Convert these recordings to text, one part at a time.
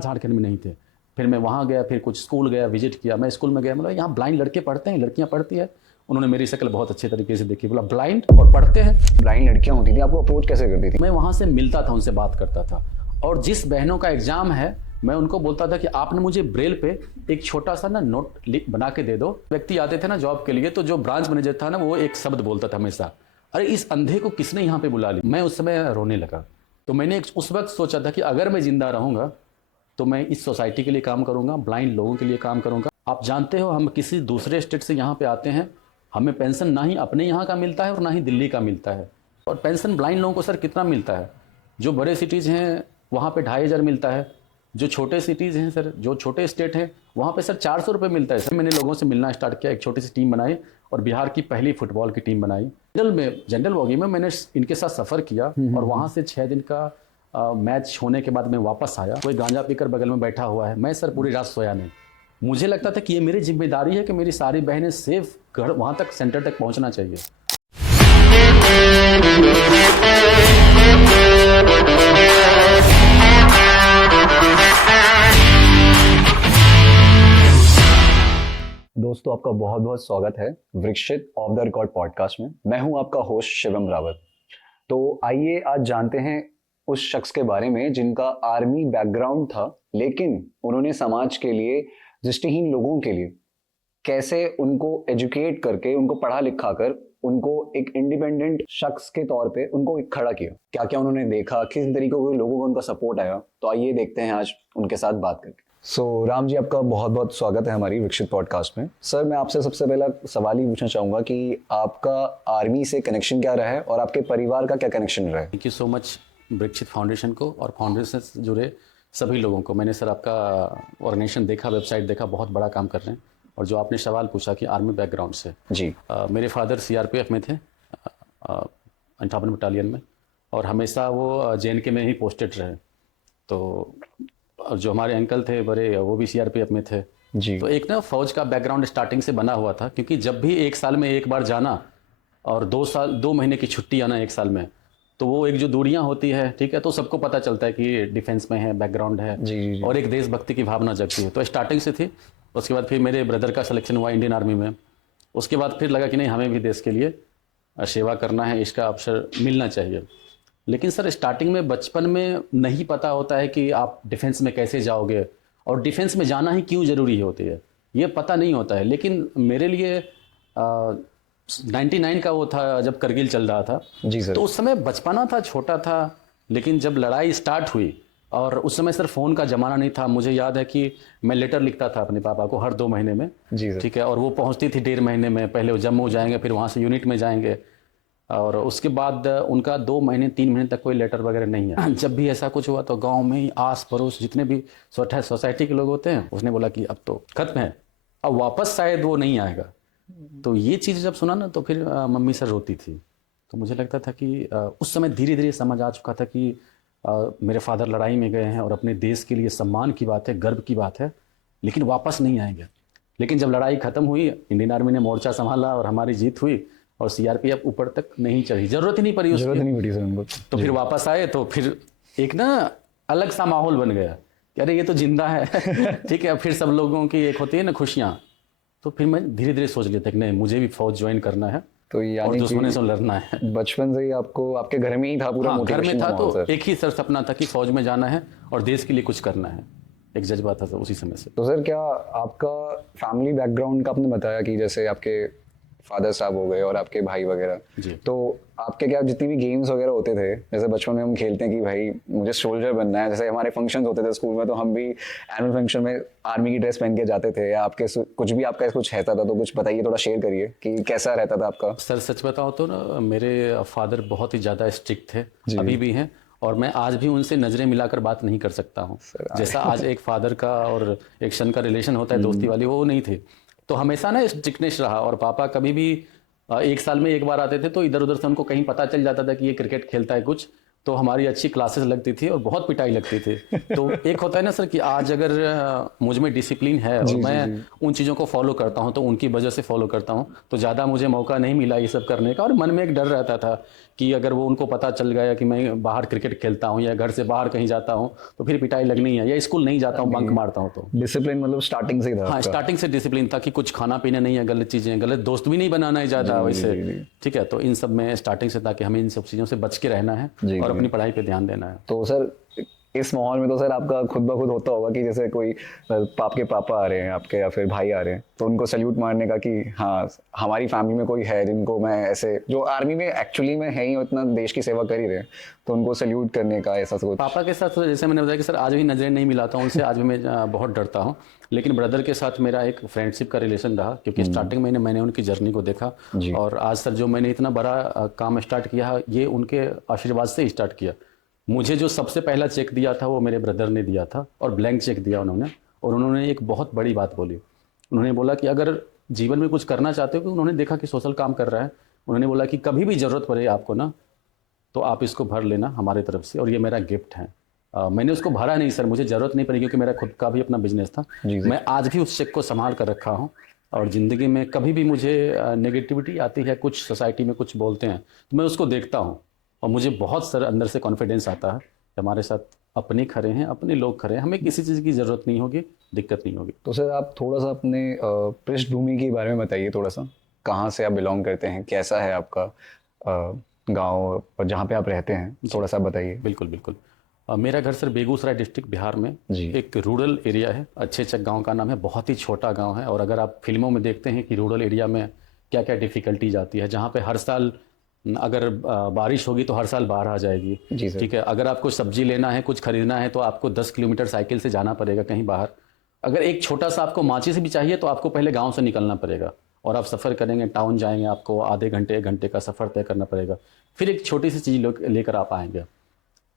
झारखंड में नहीं थे। फिर मैं वहाँ गया, फिर कुछ स्कूल गया, विजिट किया। मैं स्कूल में गया, मतलब यहाँ ब्लाइंड लड़के पढ़ते हैं, लड़कियाँ पढ़ती है। उन्होंने मेरी शक्ल बहुत अच्छे तरीके से देखी, बोला ब्लाइंड और पढ़ते हैं। ब्लाइंड लड़कियां होती थी, आपको अप्रोच कैसे करती थी? मैं वहाँ से मिलता था, उनसे बात करता था, और जिस बहनों का एग्जाम है मैं उनको बोलता था कि आपने मुझे ब्रेल पे एक छोटा सा ना नोट बना के दे दो। व्यक्ति आते थे ना जॉब के लिए, तो जो ब्रांच मैनेजर था ना वो एक शब्द बोलता था हमेशा, अरे इस अंधे को किसने यहाँ पे बुला लिया। मैं उस समय रोने लगा। तो मैंने उस वक्त सोचा था कि अगर मैं जिंदा रहूँगा तो मैं इस सोसाइटी के लिए काम करूँगा, ब्लाइंड लोगों के लिए काम करूँगा। आप जानते हो हम किसी दूसरे स्टेट से यहाँ पे आते हैं, हमें पेंशन ना ही अपने यहाँ का मिलता है और ना ही दिल्ली का मिलता है। और पेंशन ब्लाइंड लोगों को सर कितना मिलता है? जो बड़े सिटीज़ हैं वहाँ पे 2,500 मिलता है, जो छोटे सिटीज़ हैं सर, जो छोटे स्टेट हैं वहाँ पे सर 400 रुपये मिलता है। सर मैंने लोगों से मिलना स्टार्ट किया, एक छोटी सी टीम बनाई और बिहार की पहली फुटबॉल की टीम बनाई। जनरल बॉगी में मैंने इनके साथ सफ़र किया और वहाँ से 6 दिन का मैच होने के बाद मैं वापस आया। कोई गांजा पीकर बगल में बैठा हुआ है, मैं सर पूरी रात सोया नहीं। मुझे लगता था कि ये मेरी जिम्मेदारी है कि मेरी सारी बहनें सेफ घर वहाँ तक सेंटर तक पहुँचना चाहिए। दोस्तों, आपका बहुत बहुत स्वागत है विकसित ऑफ द रिकॉर्ड पॉडकास्ट में। मैं हूं आपका होस्ट शिवम रावत। तो आइए आज जानते हैं उस शख्स के बारे में जिनका आर्मी बैकग्राउंड था, लेकिन उन्होंने समाज के लिए, दृष्टिहीन लोगों के लिए कैसे उनको एजुकेट करके, उनको पढ़ा लिखा कर, उनको एक इंडिपेंडेंट शख्स के तौर पे उनको खड़ा किया। क्या क्या उन्होंने देखा, किस तरीके के लोगों को उनका सपोर्ट आया। तो आइए देखते हैं आज उनके साथ बात करके। राम जी, आपका बहुत बहुत स्वागत है हमारी विकसित पॉडकास्ट में। सर, मैं आपसे सबसे पहला सवाल ही पूछना चाहूँगा कि आपका आर्मी से कनेक्शन क्या रहा है और आपके परिवार का क्या कनेक्शन रहा है? थैंक यू सो मच विकसित फाउंडेशन को और फाउंडेशन से जुड़े सभी लोगों को। मैंने सर आपका ऑर्गेनाइजेशन देखा, वेबसाइट देखा, बहुत बड़ा काम कर रहे हैं। और जो आपने सवाल पूछा कि आर्मी बैकग्राउंड से, जी मेरे फादर CRPF में थे, 58 बटालियन में, और हमेशा वो JNK में ही पोस्टेड रहे। तो जो हमारे अंकल थे बड़े, वो भी CRPF में थे जी। तो एक ना फौज का बैकग्राउंड स्टार्टिंग से बना हुआ था, क्योंकि जब भी एक साल में एक बार जाना और 2 महीने की छुट्टी आना एक साल में, तो वो एक जो दूरियां होती है, ठीक है, तो सबको पता चलता है कि डिफेंस में है, बैकग्राउंड है जी। और एक देशभक्ति की भावना जगती है। तो स्टार्टिंग से थी। उसके बाद फिर मेरे ब्रदर का सिलेक्शन हुआ इंडियन आर्मी में। उसके बाद फिर लगा कि नहीं, हमें भी देश के लिए सेवा करना है, इसका अवसर मिलना चाहिए। लेकिन सर स्टार्टिंग में बचपन में नहीं पता होता है कि आप डिफेंस में कैसे जाओगे और डिफेंस में जाना ही क्यों ज़रूरी होती है, ये पता नहीं होता है। लेकिन मेरे लिए 99 का वो था जब करगिल चल रहा था जी सर। तो उस समय बचपना था, छोटा था। लेकिन जब लड़ाई स्टार्ट हुई, और उस समय सर फ़ोन का ज़माना नहीं था, मुझे याद है कि मैं लेटर लिखता था अपने पापा को हर 2 महीने में जी सर, ठीक है, और वो पहुंचती थी 1.5 महीने में। पहले वो जम्मू जाएंगे, फिर वहाँ से यूनिट में जाएंगे, और उसके बाद उनका 2 महीने 3 महीने तक कोई लेटर वगैरह नहीं है। जब भी ऐसा कुछ हुआ तो गांव में ही आस पड़ोस जितने भी सोसाइटी के लोग होते हैं, उसने बोला कि अब तो खत्म है, अब वापस शायद वो नहीं आएगा। तो ये चीज़ जब सुना ना, तो फिर मम्मी सर रोती थी। तो मुझे लगता था कि उस समय धीरे धीरे समझ आ चुका था कि मेरे फादर लड़ाई में गए हैं और अपने देश के लिए सम्मान की बात है, गर्व की बात है, लेकिन वापस नहीं आएंगे। लेकिन जब लड़ाई ख़त्म हुई, इंडियन आर्मी ने मोर्चा संभाला और हमारी जीत हुई, और CRPF ऊपर तक नहीं चढ़ी, ज़रूरत ही नहीं पड़ी, ज़रूरत नहीं पड़ी सर उनको। तो फिर वापस आए, तो फिर एक ना अलग सा माहौल बन गया कि अरे ये तो जिंदा है ठीक है। फिर सब लोगों की एक होती है ना खुशियाँ। तो फिर मैं धीरे धीरे सोच लेता कि नहीं, मुझे भी फौज ज्वाइन करना है, तो और दुश्मनों से लड़ना है। बचपन से ही आपको आपके घर में ही था पूरा मोटिवेशन? घर में था, तो एक ही सर सपना था कि फौज में जाना है और देश के लिए कुछ करना है, एक जज्बा था उसी समय से। तो सर, क्या आपका फैमिली बैकग्राउंड का आपने बताया कि जैसे आपके फादर साहब हो गए और आपके भाई वगैरह, तो आपके क्या जितनी भी गेम्स वगैरह होते थे, जैसे बचपन में हम खेलते हैं कि भाई मुझे सोल्जर बनना है, जैसे हमारे फंक्शंस होते थे स्कूल में, तो हम भी एनुअल फंक्शन में आर्मी की ड्रेस पहन के जाते थे, या आपके कुछ भी आपका कुछ रहता था, तो कुछ बताइए, थोड़ा शेयर करिए कि कैसा रहता था आपका। सर सच बताओ तो ना, मेरे फादर बहुत ही ज़्यादा स्ट्रिक्ट थे, अभी भी हैं, और मैं आज भी उनसे नज़रें मिलाकर बात नहीं कर सकता हूँ। जैसा आज एक फादर का और एक सन का रिलेशन होता है दोस्ती वाली, वो नहीं थे। तो हमेशा ना स्ट्रिक्टनेस रहा। और पापा कभी भी एक साल में एक बार आते थे, तो इधर उधर से उनको कहीं पता चल जाता था कि ये क्रिकेट खेलता है कुछ, तो हमारी अच्छी क्लासेस लगती थी और बहुत पिटाई लगती थी। तो एक होता है ना सर कि आज अगर मुझ में डिसिप्लिन है और मैं उन चीज़ों को फॉलो करता हूँ, तो उनकी वजह से फॉलो करता हूँ, तो ज़्यादा मुझे मौका नहीं मिला ये सब करने का। और मन में एक डर रहता था कि अगर वो उनको पता चल गया कि मैं बाहर क्रिकेट खेलता हूँ या घर से बाहर कहीं जाता हूँ, तो फिर पिटाई लगनी है, या स्कूल नहीं जाता हूँ, बंक मारता हूँ। तो डिसिप्लिन मतलब स्टार्टिंग से ही था हाँ, आपका? स्टार्टिंग से डिसिप्लिन था कि कुछ खाना पीना नहीं है, गलत चीज़ें, गलत दोस्त भी नहीं बनाना है ज़्यादा वैसे, ठीक है। तो इन सब में स्टार्टिंग से था कि हमें इन सब चीज़ों से बच के रहना है और अपनी पढ़ाई पे ध्यान देना है। तो सर इस माहौल में तो सर आपका खुद ब खुद होता होगा कि जैसे कोई आपके पापा आ रहे हैं आपके या फिर भाई आ रहे हैं, तो उनको सल्यूट मारने का कि हाँ हमारी फैमिली में कोई है जिनको मैं ऐसे, जो आर्मी में एक्चुअली में है ही, उतना देश की सेवा कर ही रहे हैं, तो उनको सल्यूट करने का ऐसा सोच? पापा के साथ तो जैसे मैंने बताया कि सर आज भी नज़रें नहीं मिलाता हूँ उनसे, आज भी मैं बहुत डरता हूँ। लेकिन ब्रदर के साथ मेरा एक फ्रेंडशिप का रिलेशन रहा, क्योंकि स्टार्टिंग में मैंने उनकी जर्नी को देखा। और आज सर जो मैंने इतना बड़ा काम स्टार्ट किया, ये उनके आशीर्वाद से ही स्टार्ट किया। मुझे जो सबसे पहला चेक दिया था वो मेरे ब्रदर ने दिया था, और ब्लैंक चेक दिया उन्होंने। और उन्होंने एक बहुत बड़ी बात बोली, उन्होंने बोला कि अगर जीवन में कुछ करना चाहते हो, कि उन्होंने देखा कि सोशल काम कर रहा है, उन्होंने बोला कि कभी भी ज़रूरत पड़े आपको ना, तो आप इसको भर लेना हमारे तरफ से, और ये मेरा गिफ्ट है। मैंने उसको भरा नहीं सर, मुझे ज़रूरत नहीं पड़ी, क्योंकि मेरा खुद का भी अपना बिजनेस था। मैं आज भी उस चेक को संभाल कर रखा हूँ। और ज़िंदगी में कभी भी मुझे नेगेटिविटी आती है, कुछ सोसाइटी में कुछ बोलते हैं, तो मैं उसको देखता हूँ और मुझे बहुत सर अंदर से कॉन्फिडेंस आता है कि हमारे साथ अपने खड़े हैं, अपने लोग खड़े हैं, हमें किसी चीज़ की ज़रूरत नहीं होगी, दिक्कत नहीं होगी। तो सर आप थोड़ा सा अपने पृष्ठभूमि के बारे में बताइए थोड़ा सा, कहाँ से आप बिलोंग करते हैं, कैसा है आपका गांव और जहाँ पे आप रहते हैं, थोड़ा सा बताइए। बिल्कुल बिल्कुल। मेरा घर सर बेगूसराय डिस्ट्रिक्ट बिहार में जी। एक रूरल एरिया है, अच्छे चक गांव का नाम है, बहुत ही छोटा गांव है। और अगर आप फिल्मों में देखते हैं कि रूरल एरिया में क्या क्या डिफ़िकल्टीज आती है, जहाँ पे हर साल अगर बारिश होगी तो हर साल बाढ़ आ जाएगी, जी सर। ठीक है। अगर आपको सब्जी लेना है, कुछ खरीदना है, तो आपको 10 किलोमीटर साइकिल से जाना पड़ेगा कहीं बाहर। अगर एक छोटा सा आपको माचिस भी चाहिए तो आपको पहले गांव से निकलना पड़ेगा, और आप सफ़र करेंगे, टाउन जाएंगे, आपको आधे घंटे 1 घंटे का सफ़र तय करना पड़ेगा, फिर एक छोटी सी चीज़ लेकर आप आएंगे।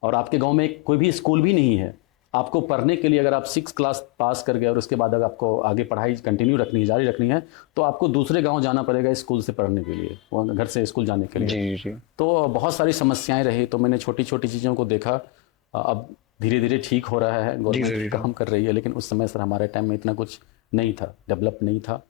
और आपके गांव में कोई भी स्कूल भी नहीं है आपको पढ़ने के लिए। अगर आप 6 क्लास पास कर गए और उसके बाद अगर आपको आगे पढ़ाई कंटिन्यू रखनी है, जारी रखनी है, तो आपको दूसरे गांव जाना पड़ेगा स्कूल से पढ़ने के लिए, वहाँ घर से स्कूल जाने के लिए। जी जी। तो बहुत सारी समस्याएं रही, तो मैंने छोटी छोटी चीज़ों को देखा। अब धीरे धीरे ठीक हो रहा है, गवर्नमेंट काम कर रही है, लेकिन उस समय सर हमारे टाइम में इतना कुछ नहीं था, डेवलप नहीं था।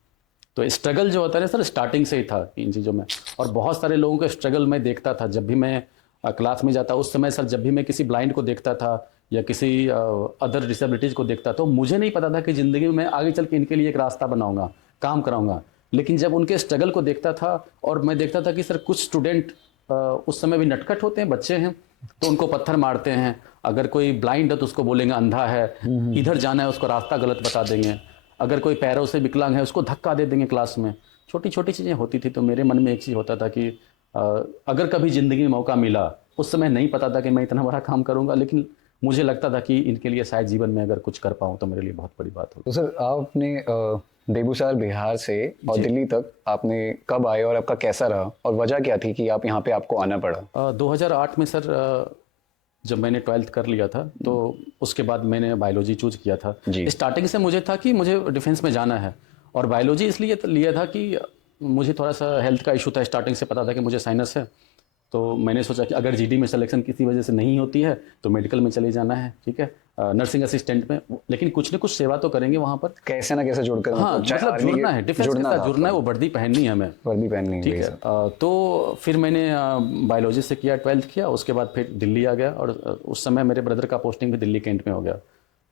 तो स्ट्रगल जो होता है ना सर, स्टार्टिंग से ही था इन चीज़ों में। और बहुत सारे लोगों का स्ट्रगल मैं देखता था जब भी मैं क्लास में जाता उस समय। सर जब भी मैं किसी ब्लाइंड को देखता था या किसी अदर डिसेबिलिटीज़ को देखता, तो मुझे नहीं पता था कि ज़िंदगी में मैं आगे चल के इनके लिए एक रास्ता बनाऊंगा, काम कराऊंगा। लेकिन जब उनके स्ट्रगल को देखता था, और मैं देखता था कि सर कुछ स्टूडेंट उस समय भी नटखट होते हैं, बच्चे हैं, तो उनको पत्थर मारते हैं। अगर कोई ब्लाइंड है तो उसको बोलेंगे अंधा है, इधर जाना है उसको रास्ता गलत बता देंगे। अगर कोई पैरों से विकलांग है उसको धक्का दे देंगे क्लास में। छोटी छोटी चीज़ें होती थी। तो मेरे मन में एक चीज़ होता था कि अगर कभी ज़िंदगी में मौका मिला, उस समय नहीं पता था कि मैं इतना बड़ा काम करूंगा, लेकिन मुझे लगता था कि इनके लिए शायद जीवन में अगर कुछ कर पाऊँ तो मेरे लिए बहुत बड़ी बात होगी। तो सर आपने बेगूसराय बिहार से और दिल्ली तक आपने कब आए और आपका कैसा रहा, और वजह क्या थी कि आप यहाँ पे आपको आना पड़ा? 2008 में सर जब मैंने 12th कर लिया था, तो उसके बाद मैंने बायोलॉजी चूज किया था। स्टार्टिंग से मुझे था कि मुझे डिफेंस में जाना है, और बायोलॉजी इसलिए लिया था कि मुझे थोड़ा सा हेल्थ का इशू था। स्टार्टिंग से पता था कि मुझे साइनस है, तो मैंने सोचा कि अगर जीडी में सिलेक्शन किसी वजह से नहीं होती है तो मेडिकल में चले जाना है, ठीक है, नर्सिंग असिस्टेंट में, लेकिन कुछ न कुछ सेवा तो करेंगे वहाँ पर, कैसे ना कैसे जुड़कर। हाँ, मतलब जुड़ना है, डिफेंस के साथ जुड़ना है, वो वर्दी पहननी है हमें, वर्दी पहननी है, ठीक है। तो फिर मैंने बायोलॉजी से किया, 12th किया, उसके बाद फिर दिल्ली आ गया। और उस समय मेरे ब्रदर का पोस्टिंग भी दिल्ली कैंट में हो गया।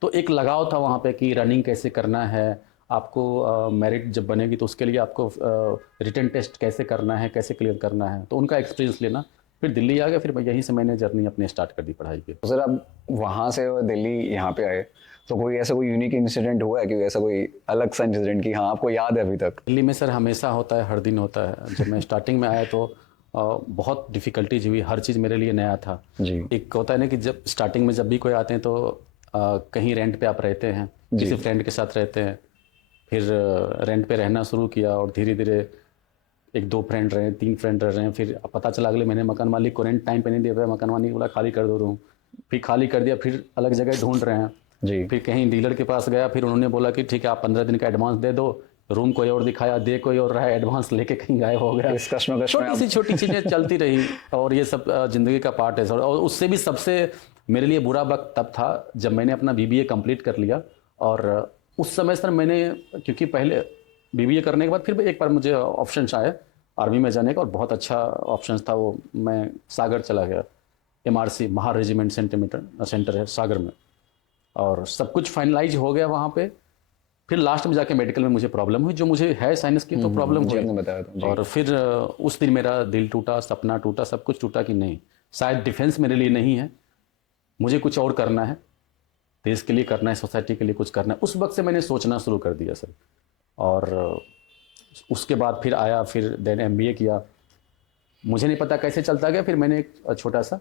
तो एक लगाव था वहाँ पे कि रनिंग कैसे करना है, आपको मेरिट जब बनेगी तो उसके लिए आपको रिटन टेस्ट कैसे करना है, कैसे क्लियर करना है, तो उनका एक्सपीरियंस लेना। फिर दिल्ली आ गया, फिर यहीं से मैंने जर्नी अपने स्टार्ट कर दी पढ़ाई की। तो सर आप वहाँ से दिल्ली यहाँ पे आए, तो कोई ऐसा कोई यूनिक इंसिडेंट हुआ है कि ऐसा कोई अलग सा इंसिडेंट कि हाँ आपको याद है अभी तक? दिल्ली में सर हमेशा होता है, हर दिन होता है। जब मैं स्टार्टिंग में आया तो बहुत डिफ़िकल्टीज हुई, हर चीज़ मेरे लिए नया था जी। एक होता है ना कि जब स्टार्टिंग में जब भी कोई आते हैं तो कहीं रेंट पे आप रहते हैं, किसी फ्रेंड के साथ रहते हैं, फिर रेंट पे रहना शुरू किया, और धीरे धीरे 1-2 फ्रेंड रहे, 3 फ्रेंड रह रहे हैं। फिर पता चला अगले महीने मकान मालिक को रेंट टाइम पे नहीं दे पाया, मकान मालिक बोला खाली कर दो रूम, फिर खाली कर दिया, फिर अलग जगह ढूंढ रहे हैं जी। फिर कहीं डीलर के पास गया, फिर उन्होंने बोला कि ठीक है आप 15 दिन का एडवांस दे दो, रूम कोई और दिखाया, दे कोई और रहा, एडवांस लेके कहीं गायब हो गया। इस कश्मकश में छोटी सी छोटी चीज़ें चलती रही और ये सब ज़िंदगी का पार्ट है सर। और उससे भी सबसे मेरे लिए बुरा वक्त तब था जब मैंने अपना बीबीए कंप्लीट कर लिया। और उस समय सर मैंने, क्योंकि पहले बीबीए करने के बाद फिर एक बार मुझे ऑप्शन आए आर्मी में जाने का, और बहुत अच्छा ऑप्शन था वो। मैं सागर चला गया, MRC महार रेजिमेंट सेंटर है सागर में, और सब कुछ फाइनलाइज हो गया वहाँ पे। फिर लास्ट में जाके मेडिकल में मुझे प्रॉब्लम हुई, जो मुझे है साइंस की तो प्रॉब्लम जी, हुई। आपने बताया था जी। और फिर उस दिन मेरा दिल टूटा, सपना टूटा, सब कुछ टूटा कि नहीं, शायद डिफेंस मेरे लिए नहीं है, मुझे कुछ और करना है, देश के लिए करना है, सोसाइटी के लिए कुछ करना है। उस वक्त से मैंने सोचना शुरू कर दिया सर। और उसके बाद फिर आया, फिर देन MBA किया। मुझे नहीं पता कैसे चलता गया, फिर मैंने एक छोटा सा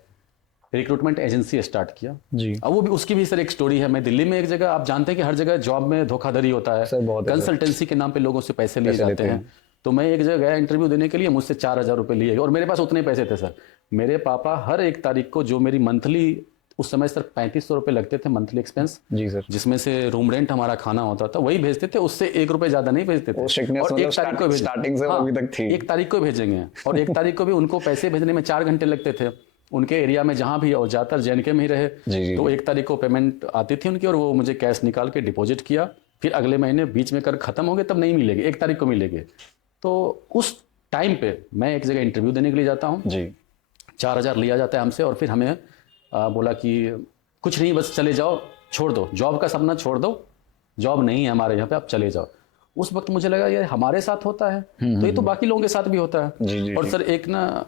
रिक्रूटमेंट एजेंसी स्टार्ट किया जी। अब वो भी, उसकी भी सर एक स्टोरी है। मैं दिल्ली में एक जगह, आप जानते हैं कि हर जगह जॉब में धोखाधड़ी होता है सर, बहुत है सर। कंसल्टेंसी के नाम पे लोगों से पैसे लिए पैसे जाते लेते हैं। हैं। तो मैं एक जगह गया इंटरव्यू देने के लिए, मुझसे 4,000 रुपये लिए गए, और मेरे पास उतने पैसे थे सर। मेरे पापा हर एक तारीख को जो मेरी मंथली, उस समय सर 3500 रुपये लगते थे मंथली एक्सपेंस, जी सर। जिसमें से रूम रेंट हमारा खाना होता था, वही भेजते थे, उससे 1 रुपये ज्यादा नहीं भेजते थे। वो strictness और मतलब 1 तारीख को स्टार्टिंग से अभी तक थी। 1 तारीख को भेजेंगे, और 1 तारीख को भी उनको पैसे भेजने में 4 घंटे लगते थे उनके एरिया में, जहाँ भी, और ज़्यादातर JNK में ही रहे। जी। तो 1 तारीख को पेमेंट आती थी उनकी, और वो मुझे कैश निकाल के डिपॉजिट किया। फिर अगले महीने बीच में कर खत्म हो गए, तब नहीं मिलेंगे, 1 तारीख को मिलेंगे। तो उस टाइम पे मैं एक जगह इंटरव्यू देने के लिए जाता हूँ जी। 4,000 लिया जाता है हमसे, और फिर हमें बोला कि कुछ नहीं, बस चले जाओ, छोड़ दो जॉब का सपना, छोड़ दो, जॉब नहीं है हमारे यहाँ पे, आप चले जाओ। उस वक्त मुझे लगा ये हमारे साथ होता है तो ये तो बाकी लोगों के साथ भी होता है। जी, और सर एक ना,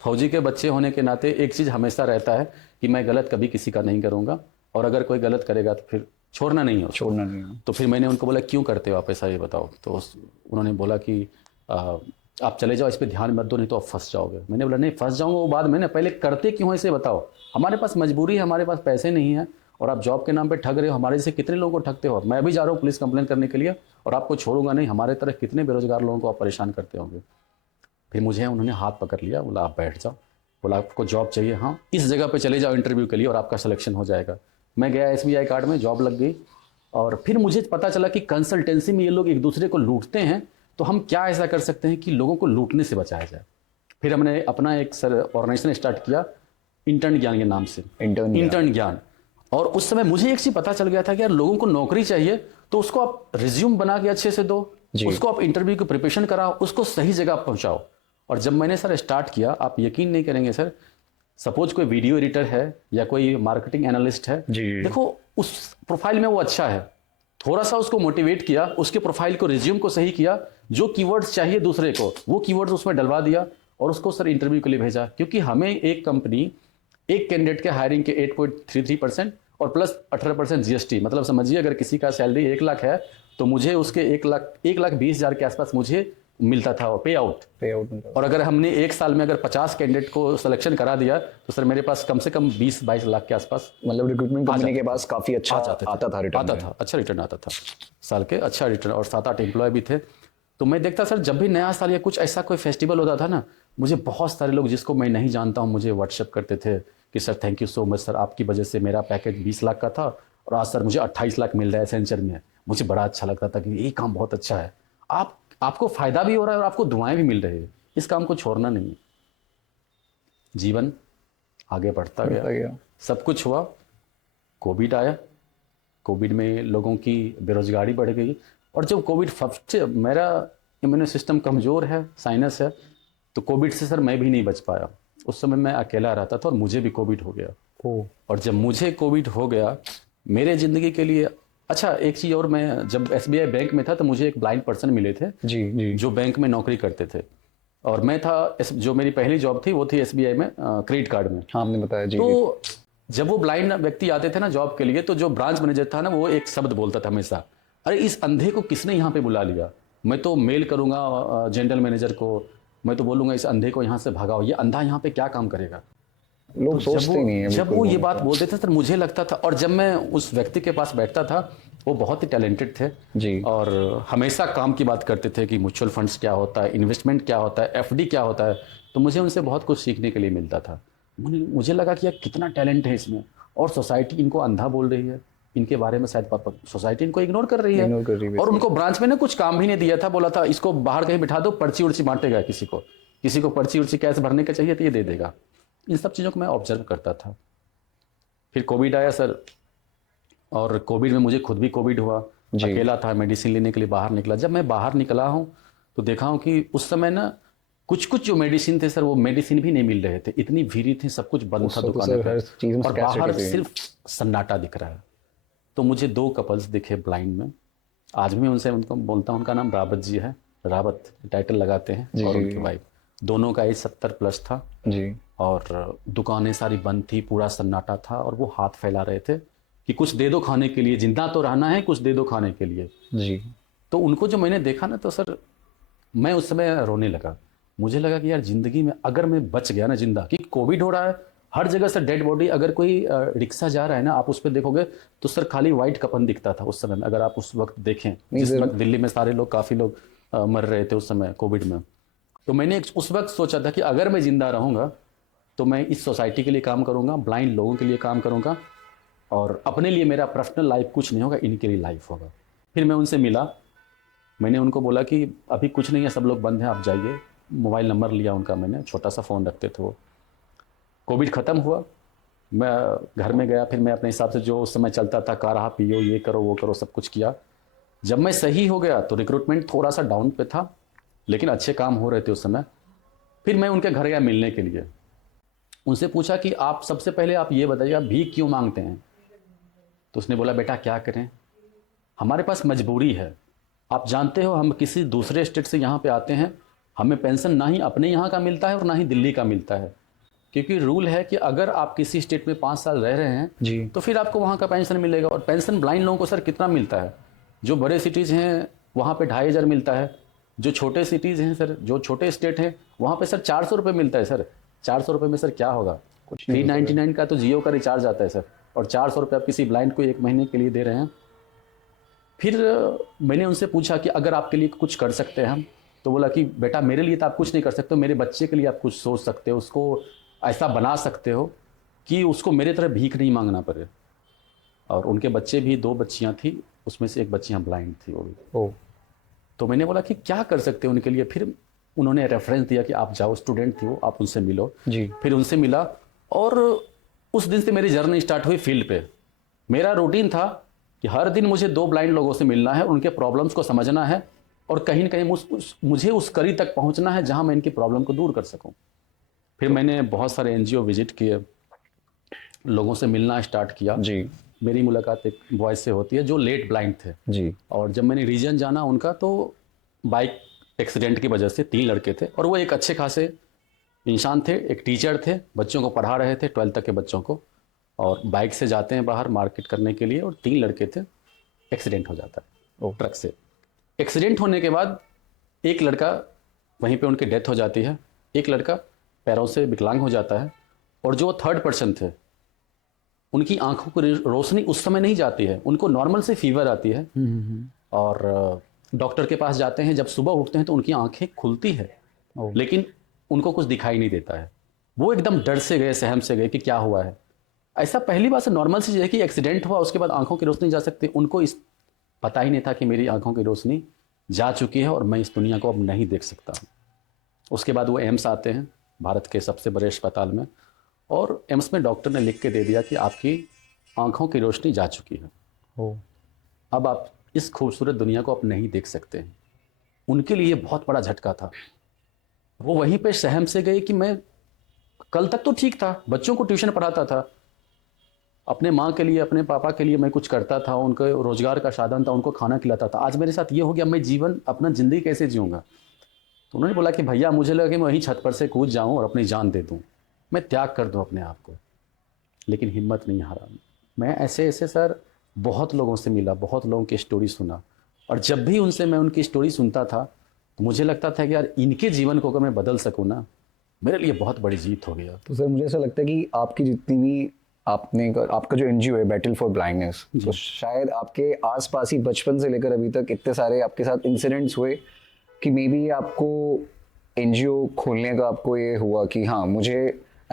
फौजी के बच्चे होने के नाते एक चीज़ हमेशा रहता है कि मैं गलत कभी किसी का नहीं करूँगा, और अगर कोई गलत करेगा तो फिर छोड़ना नहीं है। छोड़ना नहीं है। तो फिर मैंने उनको बोला क्यों करते हो आप ऐसा, ये बताओ। तो उन्होंने बोला कि आप चले जाओ, इस पर ध्यान मत दो, नहीं तो आप फंस जाओगे। मैंने बोला नहीं फंस जाऊंगा वो बाद में, ना पहले करते क्यों है इसे बताओ। हमारे पास मजबूरी है, हमारे पास पैसे नहीं है, और आप जॉब के नाम पे ठग रहे हो। हमारे जैसे कितने लोगों को ठगते हो। मैं भी जा रहा हूँ पुलिस कंप्लेन करने के लिए, और आपको छोड़ूंगा नहीं। हमारे तरह कितने बेरोजगार लोगों को आप परेशान करते होंगे। फिर मुझे उन्होंने हाथ पकड़ लिया, बोला आप बैठ जाओ, बोला आपको जॉब चाहिए, हाँ इस जगह पे चले जाओ इंटरव्यू के लिए, और आपका सिलेक्शन हो जाएगा। मैं गया, SBI कार्ड में जॉब लग गई। और फिर मुझे पता चला कि कंसल्टेंसी में ये लोग एक दूसरे को लूटते हैं, तो हम क्या ऐसा कर सकते हैं कि लोगों को लूटने से बचाया जाए। फिर हमने अपना एक सर ऑर्गेनाइजेशन स्टार्ट किया, इंटर्न ज्ञान के नाम से, इंटर्न ज्ञान। और उस समय मुझे एक चीज़ पता चल गया था कि यार लोगों को नौकरी चाहिए, तो उसको आप रिज्यूम बना के अच्छे से दो, उसको आप इंटरव्यू की प्रिपरेशन कराओ, उसको सही जगह पहुंचाओ। और जब मैंने सर स्टार्ट किया, आप यकीन नहीं करेंगे सर, सपोज कोई वीडियो एडिटर है या कोई मार्केटिंग एनालिस्ट है, देखो उस प्रोफाइल में वो अच्छा है, थोड़ा सा उसको मोटिवेट किया, उसके प्रोफाइल को, रिज्यूम को सही किया, जो कीवर्ड्स चाहिए दूसरे को वो कीवर्ड्स उसमें डलवा दिया, और उसको सर इंटरव्यू के लिए भेजा। क्योंकि हमें एक कंपनी एक कैंडिडेट के हायरिंग के 8.33% और प्लस 18% GST, मतलब समझिए अगर किसी का सैलरी 1 लाख है तो मुझे उसके 1,20,000 के आसपास मुझे मिलता था पे आउट। और अगर हमने 1 साल में अगर 50 कैंडिडेट को सिलेक्शन करा दिया तो सर मेरे पास कम से कम 20-22 लाख के आसपास, मतलब रिक्रूटमेंट कंपनी के पास काफी अच्छा आता था रिटर्न, अच्छा रिटर्न आता था साल के, अच्छा रिटर्न, और 7-8 एम्प्लॉय भी थे। तो मैं देखता सर जब भी नया साल या कुछ ऐसा कोई फेस्टिवल होता था ना, मुझे बहुत सारे लोग जिसको मैं नहीं जानता हूँ मुझे व्हाट्सएप करते थे कि sir thank you so much sir, आपकी वजह से मेरा पैकेज 20 लाख का था और आज सर मुझे 28 लाख मिल रहा है एसेंचर में। मुझे बड़ा अच्छा लगता था कि ये काम बहुत अच्छा है, आपको फ़ायदा भी हो रहा है और आपको दुआएं भी मिल रही है, इस काम को छोड़ना नहीं है। जीवन आगे बढ़ता गया, सब कुछ हुआ, कोविड आया, कोविड में लोगों की बेरोजगारी बढ़ गई, और जब कोविड फर्स्ट, मेरा इम्यून सिस्टम कमज़ोर है, साइनस है, तो कोविड से सर मैं भी नहीं बच पाया। उस समय मैं अकेला रहता था और मुझे भी कोविड हो गया। और जब मुझे कोविड हो गया, मेरे ज़िंदगी के लिए, अच्छा एक चीज़ और, मैं जब SBI बैंक में था तो मुझे एक ब्लाइंड पर्सन मिले थे जी, जो बैंक में नौकरी करते थे, और मैं था, जो मेरी पहली जॉब थी वो थी SBI में क्रेडिट कार्ड में। हाँ, आपने बताया जी। तो जब वो ब्लाइंड व्यक्ति आते थे ना जॉब के लिए, तो जो ब्रांच मैनेजर था ना, वो एक शब्द बोलता था हमेशा, अरे इस अंधे को किसने यहाँ पे बुला लिया, मैं तो मेल करूँगा जनरल मैनेजर को, मैं तो बोलूँगा इस अंधे को यहाँ से भगाओ, ये अंधा यहाँ पे क्या काम करेगा। लोग तो सोचते नहीं है, जब वो ये बात बोलते थे तो मुझे लगता था, और जब मैं उस व्यक्ति के पास बैठता था, वो बहुत ही टैलेंटेड थे जी, और हमेशा काम की बात करते थे कि म्यूचुअल फंड्स क्या होता है, इन्वेस्टमेंट क्या होता है, FD क्या होता है। तो मुझे उनसे बहुत कुछ सीखने के लिए मिलता था। मुझे लगा कि यार कितना टैलेंट है इसमें, और सोसाइटी इनको अंधा बोल रही है, इनके बारे में शायद सोसाइटी इनको इग्नोर कर रही है। Ignore कर रही है, और उनको ब्रांच में ना कुछ काम भी नहीं दिया था, बोला था इसको बाहर कहीं बिठा दो, पर्ची उर्ची बांटेगा, किसी को पर्ची उर्ची कैसे भरने का चाहिए तो ये दे देगा। इन सब चीज़ों को मैं ऑब्जर्व करता था। फिर कोविड आया सर, और कोविड में मुझे खुद भी कोविड हुआ, अकेला था, मेडिसिन लेने के लिए बाहर निकला। जब मैं बाहर निकला हूँ तो देखा हूँ कि उस समय ना कुछ जो मेडिसिन थे सर, वो मेडिसिन भी नहीं मिल रहे थे, इतनी भीड़ थी, सब कुछ बंद था दुकानें पे, और बाहर सिर्फ सन्नाटा दिख रहा है। तो मुझे 2 कपल्स दिखे ब्लाइंड में, आज भी मैं उनसे उनको बोलता हूँ, उनका नाम रावत जी है, रावत टाइटल लगाते हैं, और उनकी वाइफ, दोनों का एज 70+ था जी। और दुकानें सारी बंद थी, पूरा सन्नाटा था, और वो हाथ फैला रहे थे कि कुछ दे दो खाने के लिए, जिंदा तो रहना है, कुछ दे दो खाने के लिए जी। तो उनको जो मैंने देखा ना, तो सर मैं उस समय रोने लगा। मुझे लगा कि यार ज़िंदगी में अगर मैं बच गया ना जिंदा, कि कोविड हो रहा है हर जगह से, डेड बॉडी, अगर कोई रिक्शा जा रहा है ना, आप उस पर देखोगे तो सर खाली वाइट कफन दिखता था उस समय में। अगर आप उस वक्त देखें, जिस वक्त दिल्ली में सारे लोग, काफ़ी लोग मर रहे थे उस समय कोविड में, तो मैंने उस वक्त सोचा था कि अगर मैं ज़िंदा रहूँगा तो मैं इस सोसाइटी के लिए काम करूँगा, ब्लाइंड लोगों के लिए काम करूँगा, और अपने लिए मेरा पर्सनल लाइफ कुछ नहीं होगा, इनके लिए लाइफ होगा। फिर मैं उनसे मिला, मैंने उनको बोला कि अभी कुछ नहीं है, सब लोग बंद हैं, आप जाइए। मोबाइल नंबर लिया उनका मैंने, छोटा सा फ़ोन रखते थे वो। कोविड ख़त्म हुआ, मैं घर में गया, फिर मैं अपने हिसाब से जो उस समय चलता था, काढ़ा पियो, ये करो वो करो, सब कुछ किया। जब मैं सही हो गया तो रिक्रूटमेंट थोड़ा सा डाउन पे था, लेकिन अच्छे काम हो रहे थे उस समय। फिर मैं उनके घर गया मिलने के लिए, उनसे पूछा कि आप सबसे पहले आप ये बताइए, आप भीख क्यों मांगते हैं? तो उसने बोला, बेटा क्या करें, हमारे पास मजबूरी है। आप जानते हो हम किसी दूसरे स्टेट से यहाँ पे आते हैं, हमें पेंशन ना ही अपने यहाँ का मिलता है और ना ही दिल्ली का मिलता है, क्योंकि रूल है कि अगर आप किसी स्टेट में 5 साल रह रहे हैं जी, तो फिर आपको वहाँ का पेंशन मिलेगा। और पेंशन ब्लाइंड लोगों को सर कितना मिलता है? जो बड़े सिटीज़ हैं वहाँ पे 2500 मिलता है, जो छोटे सिटीज़ हैं सर, जो छोटे स्टेट हैं वहाँ पे सर 400 रुपये मिलता है सर। 400 रुपये में सर क्या होगा? कुछ 399 का तो जियो का रिचार्ज आता है सर, और 400 रुपये आप किसी ब्लाइंड को 1 महीने के लिए दे रहे हैं। फिर मैंने उनसे पूछा कि अगर आपके लिए कुछ कर सकते हैं हम, तो बोला कि बेटा मेरे लिए तो आप कुछ नहीं कर सकते हो, मेरे बच्चे के लिए आप कुछ सोच सकते हो, उसको ऐसा बना सकते हो कि उसको मेरे तरह भीख नहीं मांगना पड़े। और उनके बच्चे भी, 2 बच्चियां थी, उसमें से एक बच्चियां ब्लाइंड थी वो भी। ओ, तो मैंने बोला कि क्या कर सकते हैं उनके लिए। फिर उन्होंने रेफरेंस दिया कि आप जाओ, स्टूडेंट थी वो, आप उनसे मिलो जी। फिर उनसे मिला, और उस दिन से मेरी जर्नी स्टार्ट हुई फील्ड पे। मेरा रूटीन था कि हर दिन मुझे 2 ब्लाइंड लोगों से मिलना है, उनके प्रॉब्लम्स को समझना है, और कहीं ना कहीं मुझे उस कड़ी तक पहुंचना है जहां मैं इनकी प्रॉब्लम को दूर कर सकूं। फिर मैंने बहुत सारे NGO विजिट किए, लोगों से मिलना स्टार्ट किया जी। मेरी मुलाकात एक बॉयज से होती है जो लेट ब्लाइंड थे जी। और जब मैंने रीजन जाना उनका, तो बाइक एक्सीडेंट की वजह से 3 लड़के थे, और वो एक अच्छे खासे इंसान थे, एक टीचर थे, बच्चों को पढ़ा रहे थे, 12th तक के बच्चों को, और बाइक से जाते हैं बाहर मार्केट करने के लिए, और 3 लड़के थे, एक्सीडेंट हो जाता है ट्रक से। एक्सीडेंट होने के बाद एक लड़का वहीं पे उनकी डेथ हो जाती है, एक लड़का पैरों से विकलांग हो जाता है, और जो 3rd पर्सन थे उनकी आंखों की रोशनी उस समय नहीं जाती है, उनको नॉर्मल से फीवर आती है, और डॉक्टर के पास जाते हैं, जब सुबह उठते हैं तो उनकी आंखें खुलती है, लेकिन उनको कुछ दिखाई नहीं देता है। वो एकदम डर से गए, सहम से गए कि क्या हुआ है। ऐसा पहली बार से नॉर्मल चीज़ है कि एक्सीडेंट हुआ, उसके बाद आंखों की रोशनी जा सकती है। उनको इस पता ही नहीं था कि मेरी आंखों की रोशनी जा चुकी है और मैं इस दुनिया को अब नहीं देख सकता हूँ। उसके बाद वो एम्स आते हैं, भारत के सबसे बड़े अस्पताल में, और एम्स में डॉक्टर ने लिख के दे दिया कि आपकी आंखों की रोशनी जा चुकी है, अब आप इस खूबसूरत दुनिया को अब नहीं देख सकते हैं। उनके लिए बहुत बड़ा झटका था। वो वहीं पे सहम से गए कि मैं कल तक तो ठीक था, बच्चों को ट्यूशन पढ़ाता था, अपने माँ के लिए, अपने पापा के लिए मैं कुछ करता था, उनके रोजगार का साधन था, उनको खाना खिलाता था। आज मेरे साथ ये हो गया, मैं जीवन अपना ज़िंदगी कैसे जीऊँगा? तो उन्होंने बोला कि भैया मुझे लगा कि मैं वहीं छत पर से कूद जाऊँ और अपनी जान दे दूँ, मैं त्याग कर दूँ अपने आप को, लेकिन हिम्मत नहीं हारा। मैं ऐसे ऐसे सर बहुत लोगों से मिला, बहुत लोगों की स्टोरी सुना, और जब भी उनसे मैं उनकी स्टोरी सुनता था तो मुझे लगता था कि यार इनके जीवन को अगर मैं बदल सकूँ ना, मेरे लिए बहुत बड़ी जीत हो गया। तो सर मुझे ऐसा लगता है कि आपकी जितनी भी आपका जो NGO है बैटल फॉर ब्लाइंडनेस, तो शायद आपके आसपास ही बचपन से लेकर अभी तक इतने सारे आपके साथ इंसिडेंट्स हुए कि मे बी आपको NGO खोलने का आपको ये हुआ कि हाँ मुझे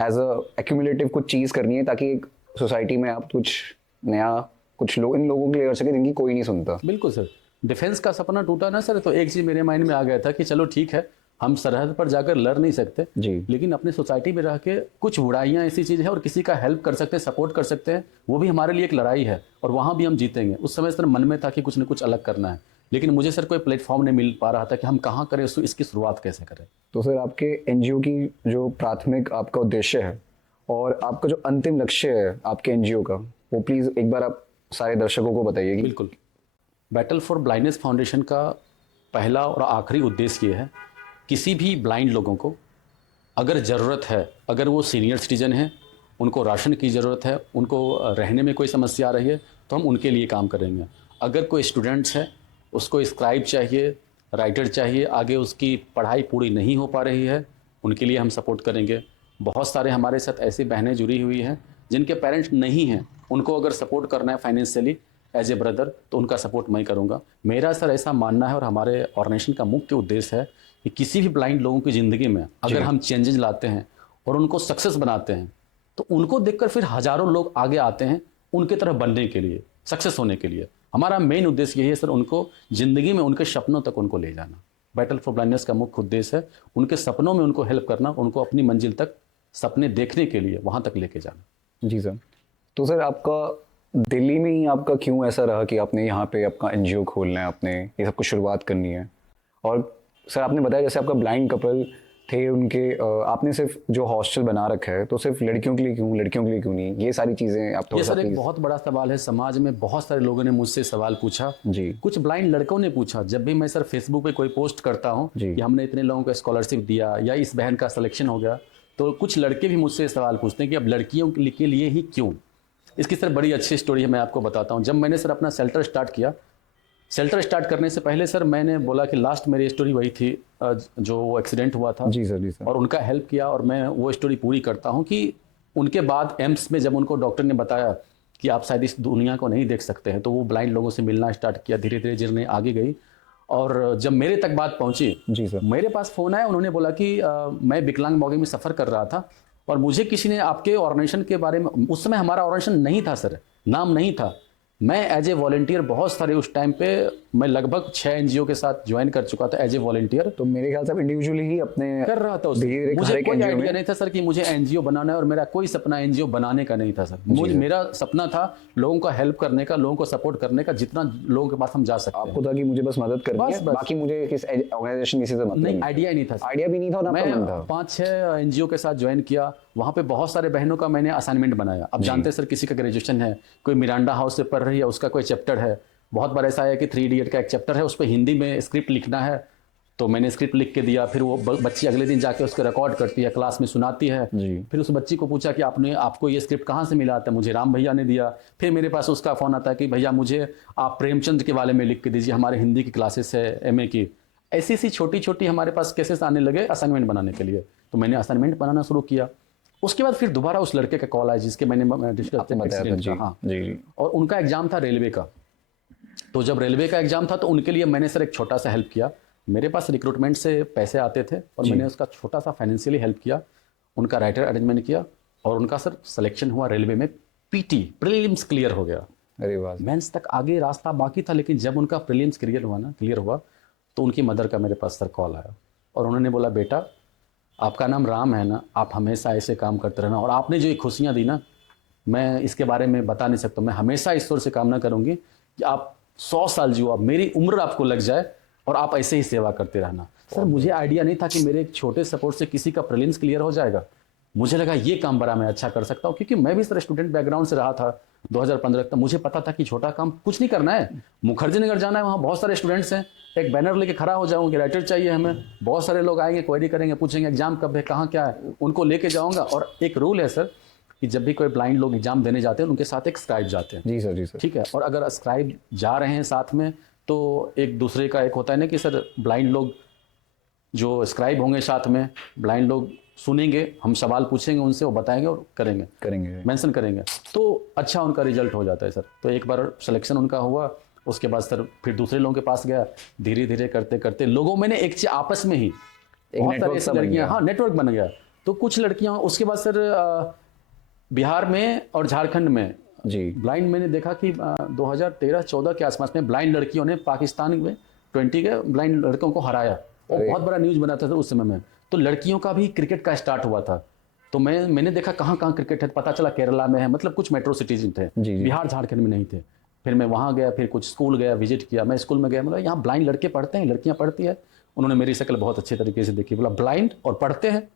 एज अ एक्यूमुलेटिव कुछ चीज़ करनी है ताकि एक सोसाइटी में आप कुछ नया कुछ लोग इन लोगों के लिए कर सके जिनकी कोई नहीं सुनता। बिल्कुल सर, डिफेंस का सपना टूटा ना सर, तो एक चीज़ मेरे माइंड में आ गया था कि चलो ठीक है, हम सरहद पर जाकर लड़ नहीं सकते जी। लेकिन अपने सोसाइटी में रह के कुछ बुराइयां ऐसी चीज़ है और किसी का हेल्प कर सकते हैं, सपोर्ट कर सकते हैं, वो भी हमारे लिए एक लड़ाई है और वहाँ भी हम जीतेंगे। उस समय सर मन में था कि कुछ न कुछ अलग करना है, लेकिन मुझे सर कोई प्लेटफॉर्म नहीं मिल पा रहा था कि हम कहाँ करें, इसकी शुरुआत कैसे करें। तो सर आपके एनजीओ की जो प्राथमिक आपका उद्देश्य है और आपका जो अंतिम लक्ष्य है आपके एनजीओ का, वो प्लीज़ एक बार आप सारे दर्शकों को बताइए। बिल्कुल, बैटल फॉर ब्लाइंडनेस फाउंडेशन का पहला और आखिरी उद्देश्य ये है, किसी भी ब्लाइंड लोगों को अगर ज़रूरत है, अगर वो सीनियर सिटीजन हैं, उनको राशन की ज़रूरत है, उनको रहने में कोई समस्या आ रही है, तो हम उनके लिए काम करेंगे। अगर कोई स्टूडेंट्स है, उसको स्क्राइब चाहिए, राइटर चाहिए, आगे उसकी पढ़ाई पूरी नहीं हो पा रही है, उनके लिए हम सपोर्ट करेंगे। बहुत सारे हमारे साथ ऐसी बहनें जुड़ी हुई हैं जिनके पेरेंट्स नहीं हैं, उनको अगर सपोर्ट करना है फाइनेंशियली एज ए ब्रदर, तो उनका सपोर्ट मैं करूँगा। मेरा सर ऐसा मानना है और हमारे ऑर्गेनाइजेशन का मुख्य उद्देश्य है कि किसी भी ब्लाइंड लोगों की ज़िंदगी में अगर हम चेंजेस लाते हैं और उनको सक्सेस बनाते हैं, तो उनको देखकर फिर हज़ारों लोग आगे आते हैं उनके तरह बनने के लिए, सक्सेस होने के लिए। हमारा मेन उद्देश्य यही है सर, उनको ज़िंदगी में उनके सपनों तक उनको ले जाना। बैटल फॉर ब्लाइंडनेस का मुख्य उद्देश्य है उनके सपनों में उनको हेल्प करना, उनको अपनी मंजिल तक, सपने देखने के लिए वहाँ तक लेके जाना। जी सर। तो सर आपका दिल्ली में ही आपका क्यों ऐसा रहा कि आपने यहाँ पे आपका एनजीओ खोलना है, आपने ये सब कुछ शुरुआत करनी है? और सर आपने बताया जैसे आपका ब्लाइंड कपल थे उनके, आपने सिर्फ जो हॉस्टल बना रखा है, तो सिर्फ लड़कियों के लिए क्यों, लड़कियों के लिए क्यों नहीं? ये सारी चीज़ें आप थोड़ा ये सा सर एक please- बहुत बड़ा सवाल है। समाज में बहुत सारे लोगों ने मुझसे सवाल पूछा, जी कुछ ब्लाइंड लड़कों ने पूछा। जब भी मैं सर फेसबुक पे कोई पोस्ट करता हूँ जी। कि हमने इतने लोगों को स्कॉलरशिप दिया या इस बहन का सिलेक्शन हो गया, तो कुछ लड़के भी मुझसे सवाल पूछते हैं कि अब लड़कियों के लिए ही क्यों। इसकी सर बड़ी अच्छी स्टोरी है, मैं आपको बताता हूँ। जब मैंने सर अपना शेल्टर स्टार्ट किया, शेल्टर स्टार्ट करने से पहले सर मैंने बोला कि लास्ट मेरी स्टोरी वही थी जो वो एक्सीडेंट हुआ था। जी सर, जी सर। और उनका हेल्प किया और मैं वो स्टोरी पूरी करता हूँ कि उनके बाद एम्स में जब उनको डॉक्टर ने बताया कि आप शायद इस दुनिया को नहीं देख सकते हैं, तो वो ब्लाइंड लोगों से मिलना स्टार्ट किया। धीरे धीरे जर्नी आगे गई और जब मेरे तक बात पहुंची, जी सर। मेरे पास फ़ोन आया, उन्होंने बोला कि मैं विकलांग बॉगी में सफ़र कर रहा था और मुझे किसी ने आपके ऑर्गेनाइजेशन के बारे में, उस समय हमारा ऑर्गेनाइजेशन नहीं था सर, नाम नहीं था। मैं एज ए वॉलंटियर बहुत सारे उस टाइम पे मैं लगभग 6 एनजीओ के साथ ज्वाइन कर चुका था एज ए वॉलंटियर। तो मेरे ख्याल से आप इंडिविजुअली ही अपने कर रहा था धीरे-धीरे मुझे हर एक कोई NGO आइडिया में- नहीं था सर कि मुझे एनजीओ बनाना है और मेरा कोई सपना एनजीओ बनाने का नहीं था सर। मेरा सपना था लोगों का हेल्प करने का, लोगों को सपोर्ट करने का, जितना लोगों के पास हम जा सकते हैं। आपको था कि मुझे बस मदद करनी है, बस। बाकी मुझे किस ऑर्गेनाइजेशन किसी से मतलब नहीं, नहीं। आइडिया ही नहीं था सर। आइडिया भी नहीं था और आपका मन मैं था। 5-6 एनजीओ के साथ ज्वाइन किया। वहाँ पे बहुत सारे बहनों का मैंने असाइनमेंट बनाया। अब जानते हैं सर, किसी का ग्रेजुएशन है, कोई मिरांडा हाउस से पढ़ रही है, उसका कोई चैप्टर है। बहुत बार ऐसा है कि 3 इडियट का एक चैप्टर है, उस पर हिंदी में स्क्रिप्ट लिखना है, तो मैंने स्क्रिप्ट लिख के दिया। फिर वो बच्ची अगले दिन जाके उसको रिकॉर्ड करती है, क्लास में सुनाती है। जी। फिर उस बच्ची को पूछा कि आपको ये स्क्रिप्ट कहाँ से मिला? था मुझे राम भैया ने दिया। फिर मेरे पास उसका फ़ोन आता है कि भैया मुझे आप प्रेमचंद के बारे में लिख के दीजिए, हमारे हिंदी की क्लासेस है एमए की। ऐसी छोटी छोटी हमारे पास केसेस आने लगे असाइनमेंट बनाने के लिए, तो मैंने असाइनमेंट बनाना शुरू किया। उसके बाद फिर दोबारा उस लड़के का कॉल आया जिसके मैंने डिस्कस बताया था। जी हाँ, जी। और उनका एग्जाम था रेलवे का। तो जब रेलवे का एग्जाम था तो उनके लिए मैंने सर एक छोटा सा हेल्प किया। मेरे पास रिक्रूटमेंट से पैसे आते थे और मैंने उसका छोटा सा फाइनेंशियली हेल्प किया, उनका राइटर अरेंजमेंट किया और उनका सर सिलेक्शन हुआ रेलवे में। पीटी प्रीलिम्स क्लियर हो गया। अरे वाह। मेंस तक आगे रास्ता बाकी था, लेकिन जब उनका प्रीलिम्स क्लियर हुआ तो उनकी मदर का मेरे पास सर कॉल आया और उन्होंने बोला, बेटा आपका नाम राम है ना, आप हमेशा ऐसे काम करते रहना, और आपने जो ये खुशियाँ दी ना, मैं इसके बारे में बता नहीं सकता। मैं हमेशा ईश्वर से कामना करूँगी कि आप 100 साल जियो, आप मेरी उम्र आपको लग जाए और आप ऐसे ही सेवा करते रहना। सर मुझे आइडिया नहीं था कि मेरे एक छोटे सपोर्ट से किसी का प्रीलिम्स क्लियर हो जाएगा। मुझे लगा ये काम बड़ा मैं अच्छा कर सकता हूँ, क्योंकि मैं भी सर स्टूडेंट बैकग्राउंड से रहा था 2015 तक। मुझे पता था कि छोटा काम कुछ नहीं करना है, मुखर्जी नगर जाना है, वहाँ बहुत सारे स्टूडेंट्स हैं, एक बैनर लेके खड़ा हो जाऊँगा, राइटर चाहिए हमें, बहुत सारे लोग आएंगे, क्वेरी करेंगे, पूछेंगे एग्जाम कब है, कहाँ क्या है, उनको लेके जाऊँगा। और एक रूल है सर कि जब भी कोई ब्लाइंड लोग एग्जाम देने जाते हैं उनके साथ एक स्क्राइब जाते हैं। जी सर, जी सर। ठीक है, और अगर स्क्राइब जा रहे हैं साथ में तो एक दूसरे का एक होता है ना कि सर ब्लाइंड लोग जो स्क्राइब होंगे साथ में, ब्लाइंड लोग सुनेंगे, हम सवाल पूछेंगे उनसे, वो बताएंगे और करेंगे, मेंशन करेंगे, तो अच्छा उनका रिजल्ट हो जाता है सर। तो एक बार सिलेक्शन उनका हुआ, उसके बाद सर फिर दूसरे लोगों के पास गया, धीरे धीरे करते करते लोगों में एक चीज आपस में ही बहुत सारी ऐसी लड़कियाँ, हाँ नेटवर्क बन गया। तो कुछ लड़कियाँ उसके बाद सर बिहार में और झारखंड में जी। ब्लाइंड मैंने देखा कि 2013-14 के आसपास में ब्लाइंड लड़कियों ने पाकिस्तान में 20 के ब्लाइंड लड़कों को हराया और अरे। बहुत बड़ा न्यूज़ बना था उस समय में। तो लड़कियों का भी क्रिकेट का स्टार्ट हुआ था। तो मैंने देखा कहाँ कहाँ क्रिकेट है, पता चला केरला में है, मतलब कुछ मेट्रो सिटीज थे, जी, जी। बिहार झारखंड में नहीं थे। फिर मैं वहाँ गया, फिर कुछ स्कूल गया, विजिट किया। मैं स्कूल में गया, मतलब यहाँ ब्लाइंड लड़के पढ़ते हैं, लड़कियाँ पढ़ती है। उन्होंने मेरी शक्ल बहुत अच्छे तरीके से देखी, बोला ब्लाइंड और पढ़ते हैं,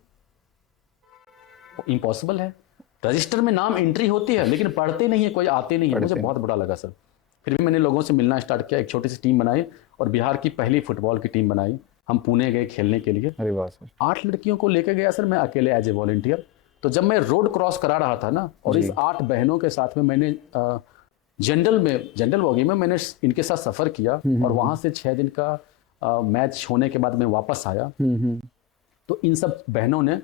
इम्पॉसिबल है। रजिस्टर में नाम एंट्री होती है लेकिन पढ़ते नहीं है, कोई आते नहीं है। मुझे बहुत बुरा लगा सर। फिर भी मैंने लोगों से मिलना स्टार्ट किया, एक छोटी सी टीम बनाई और बिहार की पहली फुटबॉल की टीम बनाई। हम पुणे गए खेलने के लिए। अरे वाह सर। 8 लड़कियों को लेकर गया सर मैं अकेले एज ए वॉलंटियर। तो जब मैं रोड क्रॉस करा रहा था ना, और इस 8 बहनों के साथ में मैंने जनरल बॉगी में मैंने इनके साथ सफ़र किया और वहाँ से 6 दिन का मैच होने के बाद मैं वापस आया। तो इन सब बहनों ने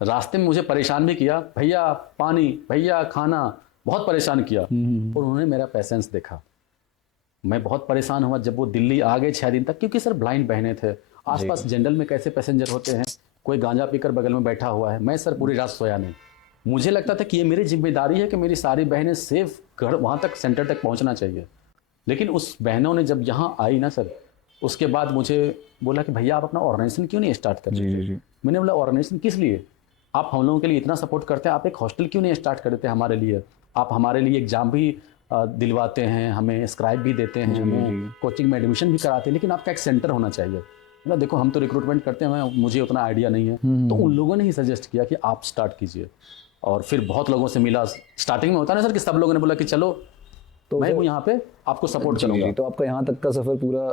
रास्ते में मुझे परेशान भी किया, भैया पानी, भैया खाना, बहुत परेशान किया। और उन्होंने मेरा पेशेंस देखा। मैं बहुत परेशान हुआ जब वो दिल्ली आ गए 6 दिन तक, क्योंकि सर ब्लाइंड बहनें थे। आसपास जनरल में कैसे पैसेंजर होते हैं, कोई गांजा पीकर बगल में बैठा हुआ है। मैं सर पूरी रात सोया नहीं। मुझे लगता था कि ये मेरी जिम्मेदारी है कि मेरी सारी बहनें सेफ घर वहाँ तक सेंटर तक पहुँचना चाहिए। लेकिन उस बहनों ने जब यहाँ आई ना सर, उसके बाद मुझे बोला कि भैया आप अपना ऑर्गेनाइजेशन क्यों नहीं स्टार्ट करते? जी। मैंने बोला ऑर्गेनाइजेशन किस लिए? आप हम लोगों के लिए इतना सपोर्ट करते हैं, आप एक हॉस्टल क्यों नहीं स्टार्ट करते हमारे लिए? आप हमारे लिए एग्जाम भी दिलवाते हैं, हमें स्क्राइब भी देते हैं, हमें कोचिंग में एडमिशन भी कराते हैं, लेकिन आपका एक सेंटर होना चाहिए। मतलब देखो हम तो रिक्रूटमेंट करते हैं, मुझे उतना आइडिया नहीं है। तो उन लोगों ने ही सजेस्ट किया कि आप स्टार्ट कीजिए। और फिर बहुत लोगों से मिला। स्टार्टिंग में होता है ना सर कि सब लोगों ने बोला कि चलो तो मैं हूँ यहाँ पे, आपको सपोर्ट जी, करूँगा। तो आपका यहाँ तक का सफर पूरा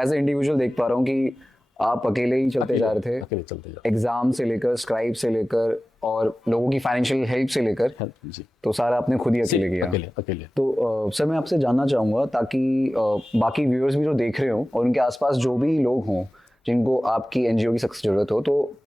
एज ए इंडिविजुअल देख पा रहा हूँ कि आप अकेले ही चलते जा रहे थे, अकेले चलते जा एग्जाम से लेकर स्क्राइब से लेकर और लोगों की फाइनेंशियल हेल्प से लेकर, जी। तो सारा आपने खुद ही अकेले किया। अकेले। तो सर मैं आपसे जानना चाहूँगा, ताकि बाकी व्यूअर्स भी जो देख रहे हो और उनके आसपास जो भी लोग हों जिनको आपकी एनजीओ की सख्त जरूरत हो, तो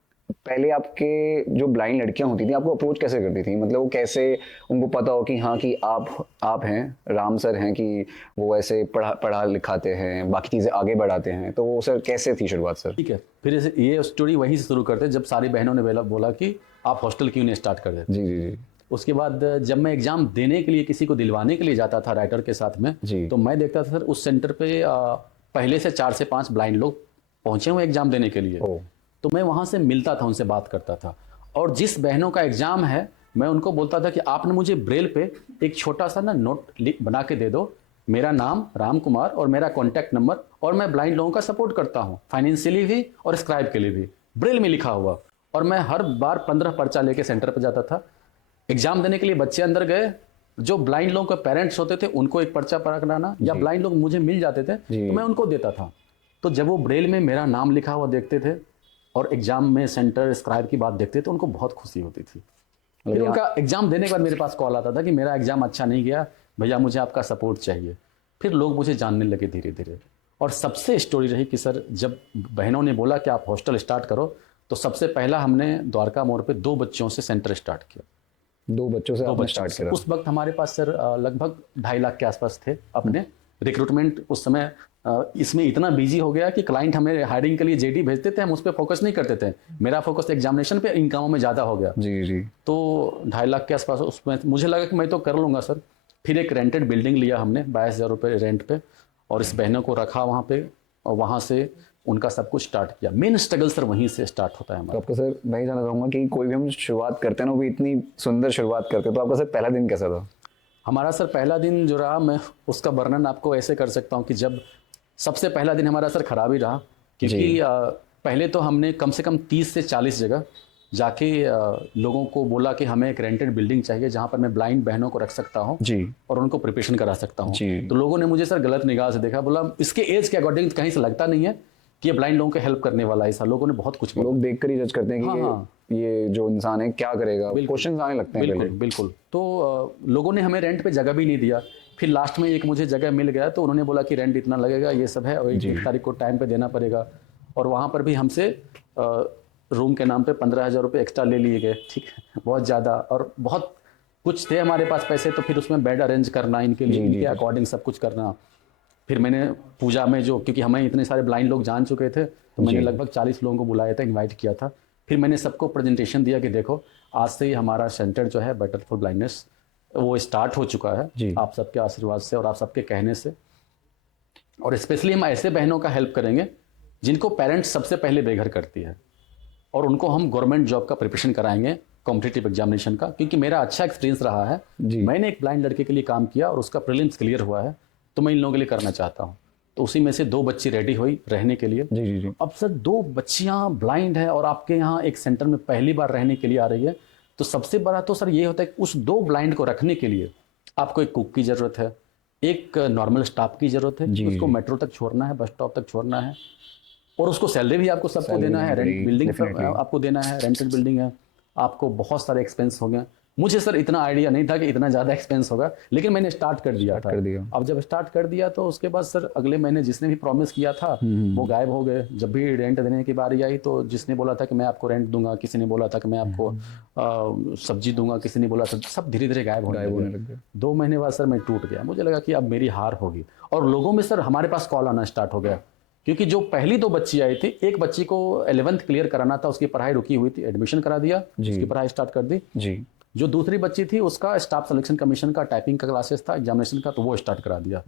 पहले आपके जो ब्लाइंड लड़कियां होती थी आपको अप्रोच कैसे करती थी? मतलब वो कैसे उनको पता हो कि हाँ कि आप हैं, राम सर हैं, कि वो ऐसे पढ़ा लिखाते हैं, बाकी चीज़ें आगे बढ़ाते हैं, तो वो सर कैसे थी शुरुआत सर? ठीक है, फिर ये स्टोरी वहीं से शुरू करते जब सारी बहनों ने बोला कि आप हॉस्टल क्यों नहीं स्टार्ट कर देते। जी। उसके बाद जब मैं एग्ज़ाम देने के लिए किसी को दिलवाने के लिए जाता था राइटर के साथ में, तो मैं देखता था सर उस सेंटर पे पहले से 4 से 5 ब्लाइंड लोग पहुँचे हुए एग्ज़ाम देने के लिए। तो मैं वहाँ से मिलता था, उनसे बात करता था। और जिस बहनों का एग्ज़ाम है मैं उनको बोलता था कि आपने मुझे ब्रेल पे एक छोटा सा ना नोट बना के दे दो, मेरा नाम राम कुमार और मेरा कॉन्टैक्ट नंबर, और मैं ब्लाइंड लोगों का सपोर्ट करता हूँ फाइनेंशियली भी और स्क्राइब के लिए भी, ब्रेल में लिखा हुआ। और मैं हर बार 15 पर्चा लेके सेंटर पर जाता था। एग्ज़ाम देने के लिए बच्चे अंदर गए, जो ब्लाइंड लोगों के पेरेंट्स होते थे उनको एक पर्चा पकड़ाना, या ब्लाइंड लोग मुझे मिल जाते थे तो मैं उनको देता था। तो जब वो ब्रेल में मेरा नाम लिखा हुआ देखते थे और एग्जाम में सेंटर स्क्राइब की बात देखते तो उनको बहुत खुशी होती थी। फिर उनका एग्जाम देने के बाद मेरे पास कॉल आता था कि मेरा एग्जाम अच्छा नहीं गया भैया, मुझे आपका सपोर्ट चाहिए। फिर लोग मुझे जानने लगे धीरे धीरे। और सबसे स्टोरी रही कि सर जब बहनों ने बोला कि आप हॉस्टल स्टार्ट करो, तो सबसे पहला हमने द्वारका मोड़ पे 2 बच्चों से सेंटर स्टार्ट किया। 2 बच्चों से आपने स्टार्ट किया? उस वक्त हमारे पास सर लगभग 2.5 लाख के आसपास थे अपने। रिक्रूटमेंट उस समय इसमें इतना बिजी हो गया कि क्लाइंट हमें हायरिंग के लिए जेडी भेजते थे, हम उस पर फोकस नहीं करते थे। मेरा फोकस एग्जामिनेशन पे, इन कामों में ज़्यादा हो गया। जी। तो 2.5 लाख के आसपास उसमें मुझे लगा कि मैं तो कर लूँगा सर। फिर एक रेंटेड बिल्डिंग लिया हमने 22,000 रुपये रेंट पे, और इस बहनों को रखा वहाँ पे, और वहाँ से उनका सब कुछ स्टार्ट किया। मेन स्ट्रगल सर वहीं से स्टार्ट होता है हमारा। तो आपको सर मैं ही जानना चाहूँगा कि कोई भी हम शुरुआत करते हैं ना, वो भी इतनी सुंदर शुरुआत करते हैं, तो आपका सर पहला दिन कैसा था? हमारा सर पहला दिन जो रहा, मैं उसका वर्णन आपको ऐसे कर सकता हूँ कि जब सबसे पहला दिन हमारा सर खराब ही रहा, क्योंकि पहले तो हमने कम से कम 30 से 40 जगह जाके लोगों को बोला कि हमें एक रेंटेड बिल्डिंग चाहिए जहाँ पर मैं ब्लाइंड बहनों को रख सकता हूँ और उनको प्रिपरेशन करा सकता हूँ। तो लोगों ने मुझे सर गलत निगाह से देखा, बोला इसके एज के अकॉर्डिंग कहीं से लगता नहीं है कि ये ब्लाइंड लोगों को हेल्प करने वाला है। ऐसा लोगों ने बहुत कुछ लोग देख कर ही जज करते हैं कि ये जो इंसान है क्या करेगा, क्वेश्चन आने लगते हैं। बिल्कुल। तो लोगों ने हमें रेंट पे जगह भी नहीं दिया। फिर लास्ट में एक मुझे जगह मिल गया, तो उन्होंने बोला कि रेंट इतना लगेगा, ये सब है, और 1 तारीख को टाइम पे देना पड़ेगा। और वहाँ पर भी हमसे रूम के नाम पे 15,000 रुपये एक्स्ट्रा ले लिए गए। ठीक है, बहुत ज़्यादा, और बहुत कुछ थे हमारे पास पैसे, तो फिर उसमें बेड अरेंज करना इनके लिए, इनके अकॉर्डिंग सब कुछ करना। फिर मैंने पूजा में जो, क्योंकि हमें इतने सारे ब्लाइंड लोग जान चुके थे, तो मैंने लगभग 40 लोगों को बुलाया था, इन्वाइट किया था। फिर मैंने सबको प्रेजेंटेशन दिया कि देखो आज से ही हमारा सेंटर जो है बेटर फॉर ब्लाइंडनेस वो स्टार्ट हो चुका है जी। आप सबके आशीर्वाद से और आप सबके कहने से। और स्पेशली हम ऐसे बहनों का हेल्प करेंगे जिनको पेरेंट्स सबसे पहले बेघर करती है, और उनको हम गवर्नमेंट जॉब का प्रिपरेशन कराएंगे, कॉम्पिटिटिव एग्जामिनेशन का, क्योंकि मेरा अच्छा एक्सपीरियंस रहा है। मैंने एक ब्लाइंड लड़के के लिए काम किया और उसका प्रीलिम्स क्लियर हुआ है, तो मैं इन लोगों के लिए करना चाहता हूँ। तो उसी में से 2 बच्ची रेडी हुई रहने के लिए। जी जी जी। अब सर 2 बच्चियाँ ब्लाइंड है और आपके यहाँ एक सेंटर में पहली बार रहने के लिए आ रही है, तो सबसे बड़ा तो सर ये होता है कि उस 2 ब्लाइंड को रखने के लिए आपको एक कुक की ज़रूरत है, एक नॉर्मल स्टाफ की ज़रूरत है, उसको मेट्रो तक छोड़ना है, बस स्टॉप तक छोड़ना है, और उसको सैलरी भी आपको सबको देना है, रेंट बिल्डिंग आपको देना है, रेंटेड बिल्डिंग है, आपको बहुत सारे एक्सपेंस हो गए। मुझे सर इतना आइडिया नहीं था कि इतना ज़्यादा एक्सपेंस होगा, लेकिन मैंने स्टार्ट कर दिया था। अब जब स्टार्ट कर दिया तो उसके बाद सर अगले महीने जिसने भी प्रॉमिस किया था वो गायब हो गए। जब भी रेंट देने की बारी आई तो जिसने बोला था कि मैं आपको रेंट दूंगा, किसी ने बोला था कि मैं आपको सब्जी दूंगा, किसी ने बोला था, सब धीरे धीरे गायब होने लगे। 2 महीने बाद सर मैं टूट गया, मुझे लगा कि अब मेरी हार होगी। और लोगों में सर हमारे पास कॉल आना स्टार्ट हो गया, क्योंकि जो पहली 2 बच्ची आई थी, एक बच्ची को 11th क्लियर कराना था, उसकी पढ़ाई रुकी हुई थी, एडमिशन करा दिया, उसकी पढ़ाई स्टार्ट कर दी जी। जो दूसरी बच्ची थी उसका स्टाफ सिलेक्शन कमीशन का टाइपिंग का क्लासेस था, एग्जामिनेशन का, तो वो स्टार्ट करा दिया।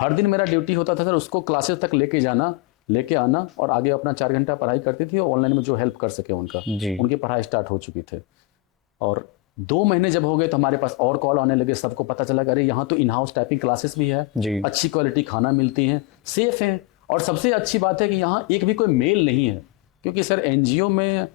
हर दिन मेरा ड्यूटी होता था सर उसको क्लासेस तक लेके जाना, लेके आना, और आगे अपना 4 घंटा पढ़ाई करती थी, ऑनलाइन में जो हेल्प कर सके उनका, उनकी पढ़ाई स्टार्ट हो चुकी थी। और 2 महीने जब हो गए तो हमारे पास और कॉल आने लगे, सबको पता चला कि अरे यहाँ तो इन हाउस टाइपिंग क्लासेस भी है, अच्छी क्वालिटी खाना मिलती है, सेफ है, और सबसे अच्छी बात है कि यहाँ एक भी कोई मेल नहीं है। क्योंकि सर एनजीओ में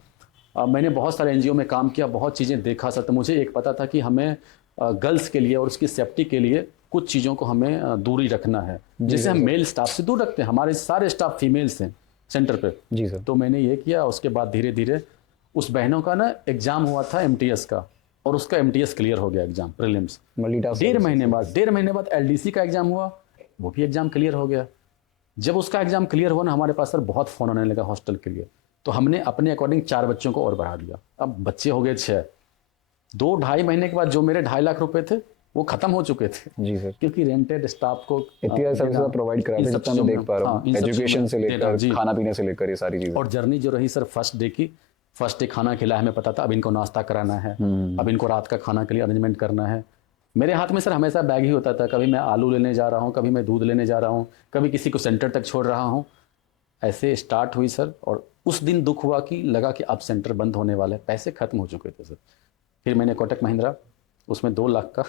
मैंने बहुत सारे एनजीओ में काम किया, बहुत चीज़ें देखा सर, तो मुझे एक पता था कि हमें गर्ल्स के लिए और उसकी सेफ्टी के लिए कुछ चीज़ों को हमें दूरी रखना है, जिसे हम मेल स्टाफ से दूर रखते हैं। हमारे सारे स्टाफ फीमेल्स हैं सेंटर पे जी सर। तो मैंने ये किया। उसके बाद धीरे धीरे उस बहनों का ना एग्ज़ाम हुआ था MTS का, और उसका MTS क्लियर हो गया एग्जाम प्रीलिम्स। 1.5 महीने बाद LDC का एग्ज़ाम हुआ, वो भी एग्ज़ाम क्लियर हो गया। जब उसका एग्ज़ाम क्लियर हुआ ना, हमारे पास सर बहुत फ़ोन आने लगा हॉस्टल के लिए, तो हमने अपने अकॉर्डिंग 4 बच्चों को और बढ़ा दिया। अब बच्चे हो गए 6। 2-2.5 महीने के बाद जो मेरे 2.5 लाख रुपए थे वो खत्म हो चुके थे जी सर, क्योंकि रेंटेड स्टाफ को इतनी सर्विस प्रोवाइड करा रहे हैं, मैं देख पा रहा हूं, एजुकेशन से लेकर खाना पीने से लेकर ये सारी चीजें। और जर्नी जो रही सर फर्स्ट डे की, फर्स्ट डे खाना खिलाया, हमें पता था अब इनको नाश्ता कराना है, अब इनको रात का खाना के लिए अरेंजमेंट करना है। मेरे हाथ में सर हमेशा बैग ही होता था, कभी मैं आलू लेने जा रहा हूँ, कभी मैं दूध लेने जा रहा हूँ, कभी किसी को सेंटर तक छोड़ रहा हूँ। ऐसे स्टार्ट हुई सर, और उस दिन दुख हुआ कि लगा कि अब सेंटर बंद होने वाला है, पैसे खत्म हो चुके थे सर। फिर मैंने कोटक महिंद्रा उसमें 2 लाख का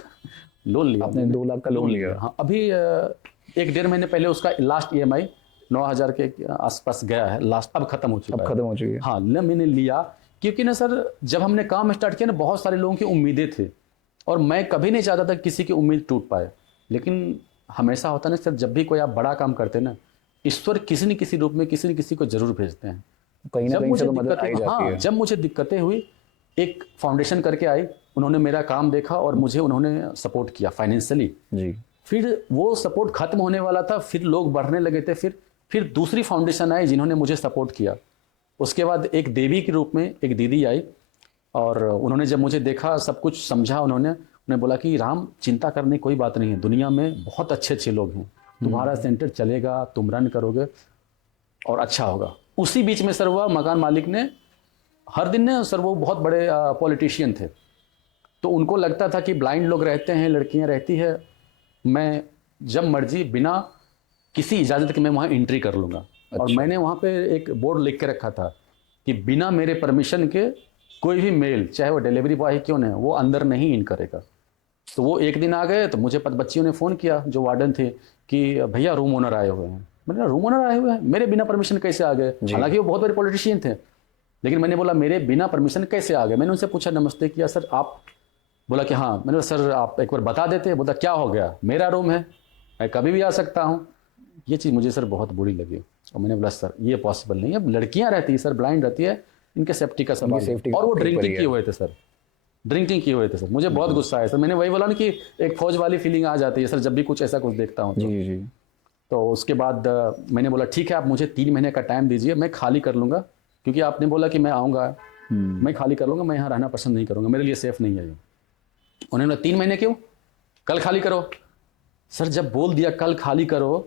लोन लिया। आपने 2 लाख का लोन लिया? हाँ, अभी 1-1.5 महीने पहले उसका लास्ट EMI 9,000 के आसपास गया है लास्ट, अब खत्म हो चुका है। खत्म हो चुकी है हाँ। मैंने लिया क्योंकि ना सर जब हमने काम स्टार्ट किया ना, बहुत सारे लोगों की उम्मीदें थे, और मैं कभी नहीं चाहता था किसी की उम्मीद टूट पाए। लेकिन हमेशा होता ना सर, जब भी कोई आप बड़ा काम करते ना, ईश्वर किसी न किसी रूप में किसी न किसी को जरूर भेजते हैं। कहीं ना कहीं से तो मदद आई जाती है। जब मुझे दिक्कतें हुई, एक फाउंडेशन करके आई, उन्होंने मेरा काम देखा और मुझे उन्होंने सपोर्ट किया फाइनेंशियली जी। फिर वो सपोर्ट खत्म होने वाला था, फिर लोग बढ़ने लगे थे, फिर दूसरी फाउंडेशन आई जिन्होंने मुझे सपोर्ट किया। उसके बाद एक देवी के रूप में एक दीदी आई, और उन्होंने जब मुझे देखा, सब कुछ समझा, उन्होंने बोला कि राम चिंता करने कोई बात नहीं है, दुनिया में बहुत अच्छे अच्छे लोग हैं, तुम्हारा सेंटर चलेगा, तुम रन करोगे और अच्छा होगा। उसी बीच में सर हुआ, मकान मालिक ने हर दिन ने सर, वो बहुत बड़े पॉलिटिशियन थे, तो उनको लगता था कि ब्लाइंड लोग रहते हैं, लड़कियां रहती है, मैं जब मर्जी बिना किसी इजाज़त के मैं वहाँ एंट्री कर लूँगा। अच्छा। और मैंने वहाँ पे एक बोर्ड लिख के रखा था कि बिना मेरे परमिशन के कोई भी मेल, चाहे वो डिलीवरी बॉय क्यों नहीं, वो अंदर नहीं इन करेगा। तो वो एक दिन आ गए तो मुझे बच्चियों ने फ़ोन किया, जो वार्डन थे, कि भैया रूम ओनर आए हुए हैं। मैंने कहा रूम ओनर आए हुए हैं, मेरे बिना परमिशन कैसे आ गए? हालांकि वो बहुत बड़े पॉलिटिशियन थे, लेकिन मैंने बोला मेरे बिना परमिशन कैसे आ गए? मैंने उनसे पूछा, नमस्ते किया, सर आप? बोला कि हाँ। मैंने बोला सर आप एक बार बता देते। बोला क्या हो गया, मेरा रूम है, मैं कभी भी आ सकता हूँ। ये चीज़ मुझे सर बहुत बुरी लगी, और मैंने बोला सर ये पॉसिबल नहीं है, अब लड़कियाँ रहती है सर, ब्लाइंड रहती है, इनके सेफ्टी का सवाल है। और वो ड्रिंकिंग किए हुए थे सर, ड्रिंकिंग किए हुए थे सर। मुझे बहुत गुस्सा आया सर। मैंने वही बोला ना कि एक फौज वाली फीलिंग आ जाती है सर जब भी कुछ ऐसा कुछ देखता हूँ। जी जी। तो उसके बाद मैंने बोला ठीक है, आप मुझे 3 महीने का टाइम दीजिए, मैं खाली कर लूँगा, क्योंकि आपने बोला कि मैं आऊँगा, मैं खाली कर लूँगा, मैं यहाँ रहना पसंद नहीं करूँगा, मेरे लिए सेफ़ नहीं है ये। उन्होंने 3 महीने क्यों, कल खाली करो। सर जब बोल दिया कल खाली करो,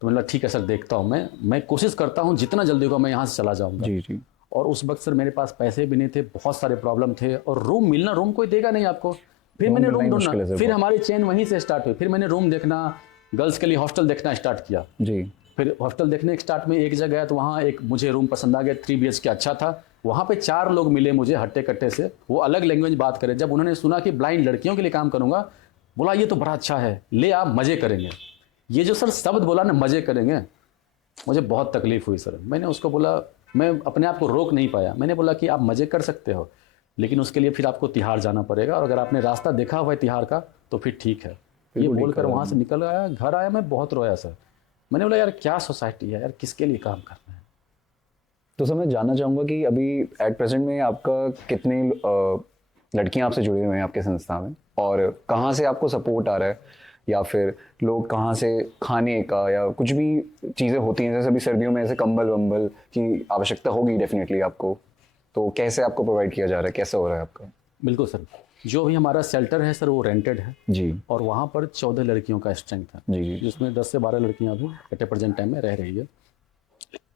तो मैंने ठीक है सर, देखता हूँ, मैं कोशिश करता हूँ, जितना जल्दी होगा मैं यहाँ से चला जाऊँगा। जी जी। और उस वक्त सर मेरे पास पैसे भी नहीं थे, बहुत सारे प्रॉब्लम थे, और रूम मिलना, रूम कोई देगा नहीं आपको। फिर रूम मैंने मिलना रूम ही मुश्किल है ढूंढना, सर फिर बहुत। हमारी चेन वहीं से स्टार्ट हुई। फिर मैंने रूम देखना, गर्ल्स के लिए हॉस्टल देखना स्टार्ट किया। जी फिर हॉस्टल देखने के स्टार्ट में एक जगह गया तो वहाँ एक मुझे रूम पसंद आ गया, 3 BHK अच्छा था। वहाँ पे 4 लोग मिले मुझे हट्टे कट्टे से, वो अलग लैंग्वेज बात करें। जब उन्होंने सुना कि ब्लाइंड लड़कियों के लिए काम करूँगा, बोला ये तो बड़ा अच्छा है, ले आप मज़े करेंगे। ये जो सर शब्द बोला ना, मज़े करेंगे, मुझे बहुत तकलीफ हुई सर। मैंने उसको बोला, मैं अपने आप को रोक नहीं पाया। मैंने बोला कि आप मज़े कर सकते हो, लेकिन उसके लिए फिर आपको तिहाड़ जाना पड़ेगा, और अगर आपने रास्ता देखा हुआ है तिहाड़ का तो फिर ठीक है। ये बिल्कुल ठीक बोलकर कहा वहाँ से निकल आया, घर आया, मैं बहुत रोया सर। मैंने बोला यार क्या सोसाइटी है यार, किसके लिए काम करना है। तो सर मैं जानना चाहूँगा कि अभी एट प्रेजेंट में आपका कितने लड़कियां आपसे जुड़ी हुई हैं आपके संस्था में, और कहाँ से आपको सपोर्ट आ रहा है, या फिर लोग कहाँ से खाने का या कुछ भी चीज़ें होती हैं, जैसे अभी सर्दियों में ऐसे कंबल वंबल की आवश्यकता होगी डेफिनेटली आपको, तो कैसे आपको प्रोवाइड किया जा रहा है, कैसे हो रहा है आपका? बिल्कुल सर, जो भी हमारा शेल्टर है सर वो रेंटेड है, जी और वहाँ पर 14 लड़कियों का स्ट्रेंथ है, जी जी जिसमें 10 से 12 लड़कियाँ अभी एट ए प्रेजेंट टाइम में रह रही है।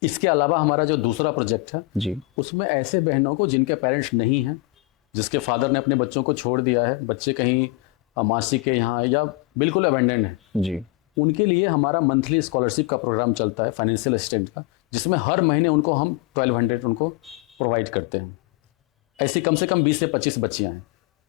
इसके अलावा हमारा जो दूसरा प्रोजेक्ट है, जी उसमें ऐसे बहनों को जिनके पेरेंट्स नहीं हैं, जिसके फादर ने अपने बच्चों को छोड़ दिया है, बच्चे कहीं मासी के यहाँ या बिल्कुल अबेंडेंड है, जी उनके लिए हमारा मंथली स्कॉलरशिप का प्रोग्राम चलता है, फाइनेंशियल असिस्टेंट का, जिसमें हर महीने उनको हम 1200 उनको प्रोवाइड करते हैं। ऐसी कम से कम 20 से 25 बच्चियाँ हैं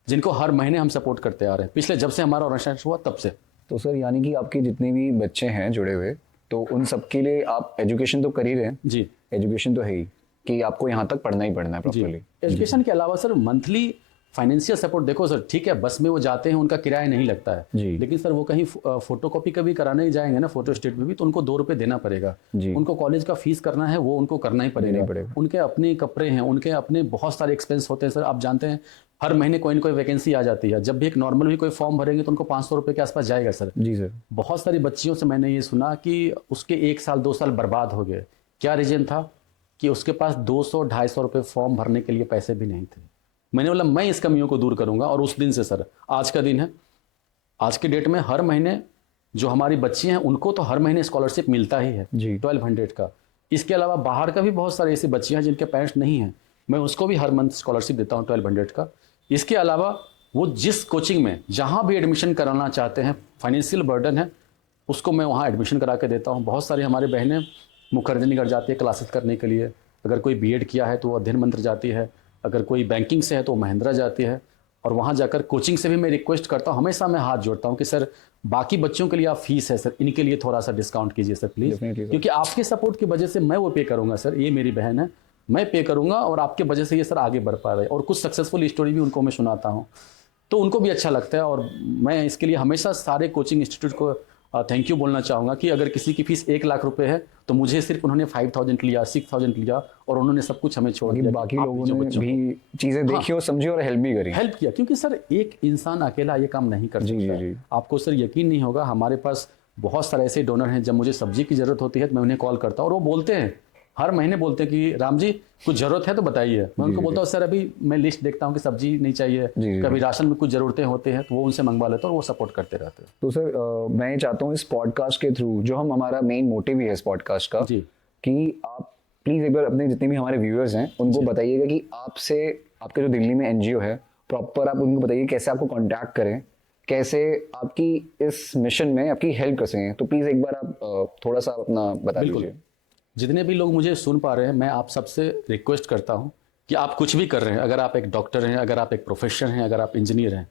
जिनको हर महीने हम सपोर्ट करते आ रहे हैं, पिछले जब से हमारा ऑर्गेनाइजेशन हुआ तब से। तो सर यानी कि आपके जितने भी बच्चे हैं जुड़े हुए, तो उन सबके लिए आप एजुकेशन तो कर ही रहे हैं? जी एजुकेशन तो है ही कि आपको यहाँ तक पढ़ना ही पढ़ना है जी। प्रॉपरली। एजुकेशन के अलावा सर मंथली फाइनेंशियल सपोर्ट, देखो सर ठीक है बस में वो जाते हैं, उनका किराया नहीं लगता है, जी। लेकिन सर वो कहीं फोटोकॉपी कभी कराने ही जाएंगे ना, फोटो स्टेट में भी, तो उनको 2 रुपये देना पड़ेगा। जी। उनको कॉलेज का फीस करना है, वो उनको करना ही देना ही पड़ेगा। पड़ेगा। उनके अपने कपड़े हैं, उनके अपने बहुत सारे एक्सपेंस होते हैं सर। आप जानते हैं हर महीने कोई ना कोई वैकेंसी आ जाती है, जब भी एक नॉर्मल भी कोई फॉर्म भरेंगे तो उनको 500 रुपये के आसपास जाएगा सर। जी सर। बहुत सारी बच्चियों से मैंने ये सुना कि उसके 1 साल 2 साल बर्बाद हो गए। क्या रीजन था कि उसके पास 200-250 रुपये फॉर्म भरने के लिए पैसे भी नहीं थे। मैंने बोला मैं इस कमियों को दूर करूंगा, और उस दिन से सर आज का दिन है, आज के डेट में हर महीने जो हमारी बच्ची हैं उनको तो हर महीने स्कॉलरशिप मिलता ही है जी। 1200 का। इसके अलावा बाहर का भी बहुत सारे ऐसी बच्चियां हैं जिनके पेरेंट्स नहीं हैं, मैं उसको भी हर मंथ स्कॉलरशिप देता हूँ 1200 का। इसके अलावा वो जिस कोचिंग में जहाँ भी एडमिशन कराना चाहते हैं, फाइनेंशियल बर्डन है, उसको मैं वहाँ एडमिशन करा के देता हूँ। बहुत सारी हमारी बहनें मुखर्जनीगढ़ जाती है क्लासेस करने के लिए, अगर कोई बीएड किया है तो वो अध्ययन मंत्र जाती है, अगर कोई बैंकिंग से है तो महिंद्रा जाती है, और वहाँ जाकर कोचिंग से भी मैं रिक्वेस्ट करता हूँ, हमेशा मैं हाथ जोड़ता हूँ कि सर बाकी बच्चों के लिए आप फीस है सर, इनके लिए थोड़ा सा डिस्काउंट कीजिए सर प्लीज़, Definitely, sir. क्योंकि आपके सपोर्ट की वजह से मैं वो पे करूँगा सर, ये मेरी बहन है, मैं पे करूँगा, और आपके वजह से ये सर आगे बढ़ पा रहे हैं। और कुछ सक्सेसफुल स्टोरी भी उनको मैं सुनाता हूँ, तो उनको भी अच्छा लगता है। और मैं इसके लिए हमेशा सारे कोचिंग इंस्टीट्यूट को थैंक यू बोलना चाहूँगा कि अगर किसी की फीस 1 लाख रुपए है तो मुझे सिर्फ उन्होंने 5000 लिया, 6000 लिया, और उन्होंने सब कुछ हमें छोड़ दिया। बाकी लोगों ने भी चीजें देखी और समझी और हेल्प भी करी। हेल्प किया, क्योंकि सर एक इंसान अकेला ये काम नहीं कर जी, सकता। जी, जी। आपको सर यकीन नहीं होगा, हमारे पास बहुत सारे ऐसे डोनर हैं, जब मुझे सब्जी की जरूरत होती है तो मैं उन्हें कॉल करता हूँ, और वो बोलते हैं हर महीने बोलते हैं कि राम जी कुछ जरूरत है तो बताइए। मैं उनको बोलता हूँ सर अभी मैं लिस्ट देखता हूँ कि सब्जी नहीं चाहिए, जी, कभी राशन में कुछ जरूरतें होते हैं तो वो उनसे मंगवा लेते हैं, और वो सपोर्ट करते रहते हैं। तो सर मैं ये चाहता हूँ इस पॉडकास्ट के थ्रू, जो हम हमारा मेन मोटिव ही है इस पॉडकास्ट का, जी। कि आप प्लीज एक बार अपने जितने भी हमारे व्यूअर्स हैं उनको बताइएगा कि आपसे, आपके जो दिल्ली में एनजीओ है प्रॉपर, आप उनको बताइए कैसे आपको कांटेक्ट करें, कैसे आपकी इस मिशन में आपकी हेल्प कर सकें। तो प्लीज एक बार आप थोड़ा सा अपना बता दीजिए। जितने भी लोग मुझे सुन पा रहे हैं, मैं आप सबसे रिक्वेस्ट करता हूं कि आप कुछ भी कर रहे हैं, अगर आप एक डॉक्टर हैं, अगर आप एक प्रोफेसर हैं, अगर आप इंजीनियर हैं,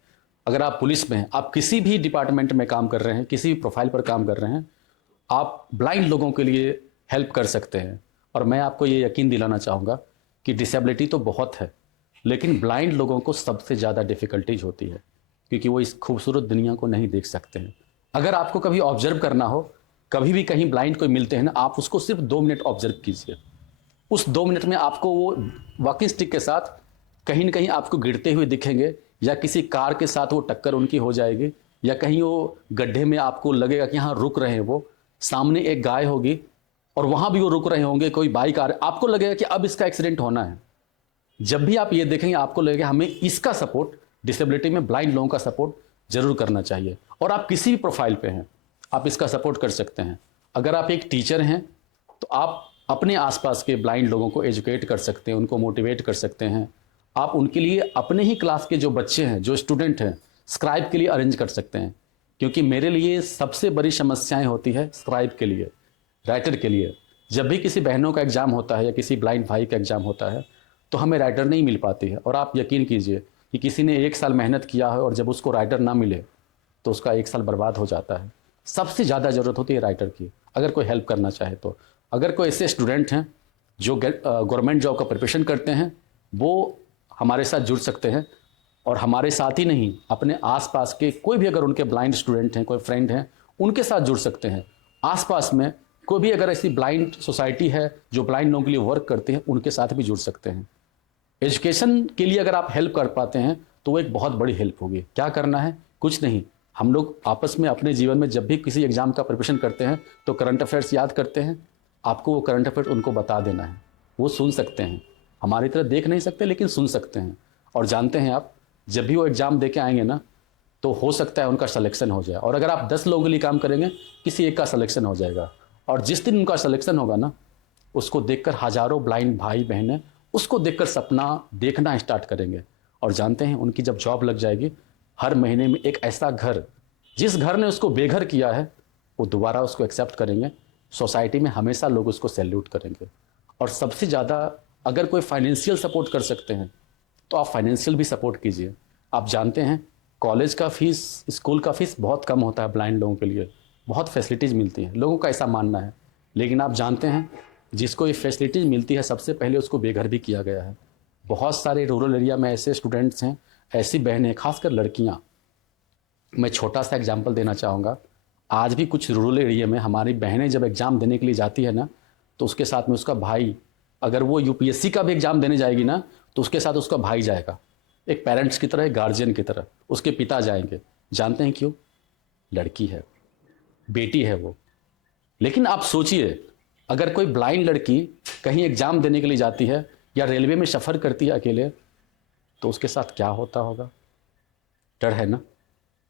अगर आप पुलिस में हैं, आप किसी भी डिपार्टमेंट में काम कर रहे हैं, किसी भी प्रोफाइल पर काम कर रहे हैं, आप ब्लाइंड लोगों के लिए हेल्प कर सकते हैं। और मैं आपको ये यकीन दिलाना चाहूँगा कि डिसेबिलिटी तो बहुत है, लेकिन ब्लाइंड लोगों को सबसे ज़्यादा डिफ़िकल्टीज होती है, क्योंकि वो इस खूबसूरत दुनिया को नहीं देख सकते हैं। अगर आपको कभी ऑब्जर्व करना हो, कभी भी कहीं ब्लाइंड कोई मिलते हैं ना, आप उसको सिर्फ 2 मिनट ऑब्जर्व कीजिए। उस 2 मिनट में आपको वो वॉकिंग स्टिक के साथ कहीं ना कहीं आपको गिरते हुए दिखेंगे, या किसी कार के साथ वो टक्कर उनकी हो जाएगी, या कहीं वो गड्ढे में आपको लगेगा कि हाँ रुक रहे हैं, वो सामने एक गाय होगी और वहाँ भी वो रुक रहे होंगे, कोई बाइक आ रहा है, आपको लगेगा कि अब इसका एक्सीडेंट होना है। जब भी आप ये देखेंगे आपको लगेगा हमें इसका सपोर्ट, डिसेबिलिटी में ब्लाइंड लोगों का सपोर्ट जरूर करना चाहिए। और आप किसी भी प्रोफाइल पे हैं, आप इसका सपोर्ट कर सकते हैं। अगर आप एक टीचर हैं तो आप अपने आसपास के ब्लाइंड लोगों को एजुकेट कर सकते हैं, उनको मोटिवेट कर सकते हैं। आप उनके लिए अपने ही क्लास के जो बच्चे हैं, जो स्टूडेंट हैं, स्क्राइब के लिए अरेंज कर सकते हैं। क्योंकि मेरे लिए सबसे बड़ी समस्याएं होती है स्क्राइब के लिए, राइटर के लिए। जब भी किसी बहनों का एग्ज़ाम होता है या किसी ब्लाइंड भाई का एग्ज़ाम होता है तो हमें राइटर नहीं मिल पाती है। और आप यकीन कीजिए कि किसी ने 1 साल मेहनत किया है और जब उसको राइटर ना मिले तो उसका 1 साल बर्बाद हो जाता है। सबसे ज़्यादा ज़रूरत होती है राइटर की, अगर कोई हेल्प करना चाहे तो। अगर कोई ऐसे स्टूडेंट हैं जो गवर्नमेंट जॉब का प्रिपरेशन करते हैं, वो हमारे साथ जुड़ सकते हैं। और हमारे साथ ही नहीं, अपने आसपास के कोई भी अगर उनके ब्लाइंड स्टूडेंट हैं, कोई फ्रेंड हैं, उनके साथ जुड़ सकते हैं। आसपास में कोई भी अगर ऐसी ब्लाइंड सोसाइटी है जो ब्लाइंड लोगों के लिए वर्क करते हैं, उनके साथ भी जुड़ सकते हैं। एजुकेशन के लिए अगर आप हेल्प कर पाते हैं तो वो एक बहुत बड़ी हेल्प होगी। क्या करना है? कुछ नहीं, हम लोग आपस में अपने जीवन में जब भी किसी एग्ज़ाम का प्रिपरेशन करते हैं तो करंट अफेयर्स याद करते हैं। आपको वो करंट अफेयर्स उनको बता देना है, वो सुन सकते हैं। हमारी तरह देख नहीं सकते लेकिन सुन सकते हैं। और जानते हैं आप, जब भी वो एग्ज़ाम दे के आएंगे ना तो हो सकता है उनका सिलेक्शन हो जाए। और अगर आप 10 लोगों के लिए काम करेंगे, किसी एक का सिलेक्शन हो जाएगा। और जिस दिन उनका सिलेक्शन होगा ना, उसको देखकर हज़ारों ब्लाइंड भाई बहनें उसको देखकर सपना देखना स्टार्ट करेंगे। और जानते हैं, उनकी जब जॉब लग जाएगी, हर महीने में एक ऐसा घर, जिस घर ने उसको बेघर किया है, वो दोबारा उसको एक्सेप्ट करेंगे। सोसाइटी में हमेशा लोग उसको सैल्यूट करेंगे। और सबसे ज़्यादा अगर कोई फाइनेंशियल सपोर्ट कर सकते हैं तो आप फाइनेंशियल भी सपोर्ट कीजिए। आप जानते हैं, कॉलेज का फीस, स्कूल का फीस बहुत कम होता है ब्लाइंड लोगों के लिए, बहुत फैसिलिटीज़ मिलती हैं, लोगों का ऐसा मानना है। लेकिन आप जानते हैं, जिसको ये फैसिलिटीज़ मिलती है सबसे पहले उसको बेघर भी किया गया है। बहुत सारे रूरल एरिया में ऐसे स्टूडेंट्स हैं, ऐसी बहनें, खासकर लड़कियाँ। मैं छोटा सा एग्जाम्पल देना चाहूँगा। आज भी कुछ रूरल एरिया में हमारी बहनें जब एग्ज़ाम देने के लिए जाती है ना, तो उसके साथ में उसका भाई, अगर वो यूपीएससी का भी एग्ज़ाम देने जाएगी ना तो उसके साथ उसका भाई जाएगा, एक पेरेंट्स की तरह, एक गार्जियन की तरह उसके पिता जाएंगे। जानते हैं क्यों? लड़की है, बेटी है वो। लेकिन आप सोचिए, अगर कोई ब्लाइंड लड़की कहीं एग्ज़ाम देने के लिए जाती है या रेलवे में सफ़र करती है अकेले, तो उसके साथ क्या होता होगा? डर है ना।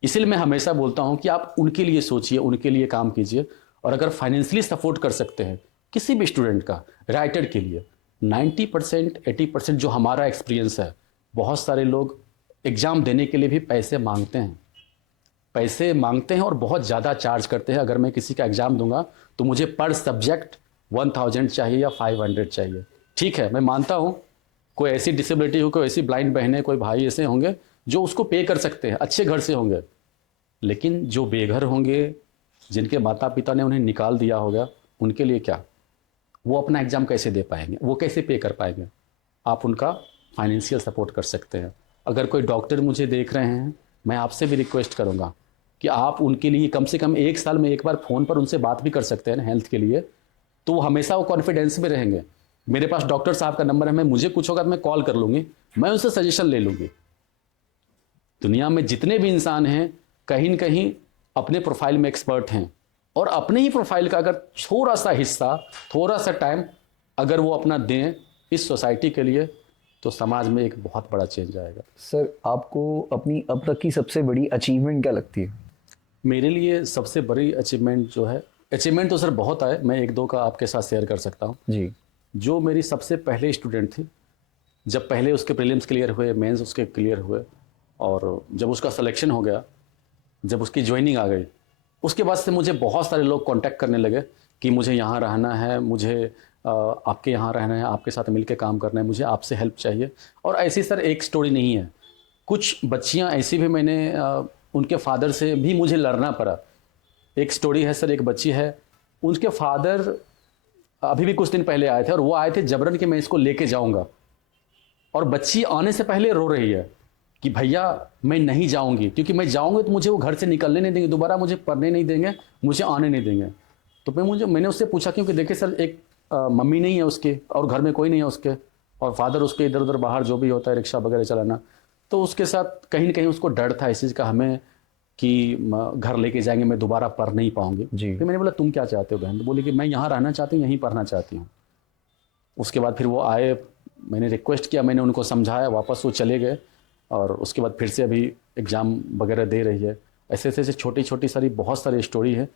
इसलिए मैं हमेशा बोलता हूं कि आप उनके लिए सोचिए, उनके लिए काम कीजिए। और अगर फाइनेंशियली सपोर्ट कर सकते हैं किसी भी स्टूडेंट का, राइटर के लिए 90% 80% जो हमारा एक्सपीरियंस है, बहुत सारे लोग एग्ज़ाम देने के लिए भी पैसे मांगते हैं, पैसे मांगते हैं और बहुत ज़्यादा चार्ज करते हैं। अगर मैं किसी का एग्ज़ाम दूंगा तो मुझे पर सब्जेक्ट 1000 चाहिए या 500 चाहिए। ठीक है, मैं मानता हूँ कोई ऐसी डिसेबिलिटी हो, कोई ऐसी ब्लाइंड बहनें, कोई भाई ऐसे होंगे जो उसको पे कर सकते हैं, अच्छे घर से होंगे। लेकिन जो बेघर होंगे, जिनके माता पिता ने उन्हें निकाल दिया होगा, उनके लिए क्या? वो अपना एग्ज़ाम कैसे दे पाएंगे? वो कैसे पे कर पाएंगे? आप उनका फाइनेंशियल सपोर्ट कर सकते हैं। अगर कोई डॉक्टर मुझे देख रहे हैं, मैं आपसे भी रिक्वेस्ट करूंगा कि आप उनके लिए कम से कम 1 साल में एक बार फ़ोन पर उनसे बात भी कर सकते हैं ना, हेल्थ के लिए। तो वो हमेशा वो कॉन्फिडेंस में रहेंगे। मेरे पास डॉक्टर साहब का नंबर है, मैं, मुझे कुछ होगा तो मैं कॉल कर लूँगी, मैं उनसे सजेशन ले लूँगी। दुनिया में जितने भी इंसान हैं, कहीं न कहीं अपने प्रोफाइल में एक्सपर्ट हैं। और अपने ही प्रोफाइल का अगर थोड़ा सा हिस्सा, थोड़ा सा टाइम अगर वो अपना दें इस सोसाइटी के लिए, तो समाज में एक बहुत बड़ा चेंज आएगा। सर, आपको अपनी अब तक की सबसे बड़ी अचीवमेंट क्या लगती है? मेरे लिए सबसे बड़ी अचीवमेंट जो है, अचीवमेंट तो सर बहुत है, मैं 1-2 का आपके साथ शेयर कर सकता हूँ। जी। जो मेरी सबसे पहले स्टूडेंट थी, जब पहले उसके प्रीलिम्स क्लियर हुए, मेंस उसके क्लियर हुए, और जब उसका सिलेक्शन हो गया, जब उसकी ज्वाइनिंग आ गई, उसके बाद से मुझे बहुत सारे लोग कांटेक्ट करने लगे कि मुझे यहाँ रहना है, मुझे आपके यहाँ रहना है, आपके साथ मिलकर काम करना है, मुझे आपसे हेल्प चाहिए। और ऐसी सर एक स्टोरी नहीं है, कुछ बच्चियाँ ऐसी भी, मैंने उनके फादर से भी मुझे लड़ना पड़ा। एक स्टोरी है सर, एक बच्ची है, उनके फादर अभी भी कुछ दिन पहले आए थे और वो आए थे जबरन कि मैं इसको लेके जाऊँगा। और बच्ची आने से पहले रो रही है कि भैया मैं नहीं जाऊंगी, क्योंकि मैं जाऊंगी तो मुझे वो घर से निकलने नहीं देंगे, दोबारा मुझे पढ़ने नहीं देंगे, मुझे आने नहीं देंगे। तो मैंने उससे पूछा, क्योंकि देखिए सर, एक मम्मी नहीं है उसके और घर में कोई नहीं है उसके, और फादर उसके इधर उधर बाहर जो भी होता है, रिक्शा वगैरह चलाना, तो उसके साथ कहीं ना कहीं उसको डर था इस चीज़ का, हमें कि घर लेके जाएंगे, मैं दोबारा पढ़ नहीं पाऊंगी। फिर मैंने बोला तुम क्या चाहते हो बहन? तो बोली कि मैं यहाँ रहना चाहती हूँ, यहीं पढ़ना चाहती हूँ। उसके बाद फिर वो आए, मैंने रिक्वेस्ट किया, मैंने उनको समझाया, वापस वो चले गए। और उसके बाद फिर से अभी एग्ज़ाम वगैरह दे रही है। ऐसे ऐसे छोटी छोटी सारी बहुत सारी स्टोरी है।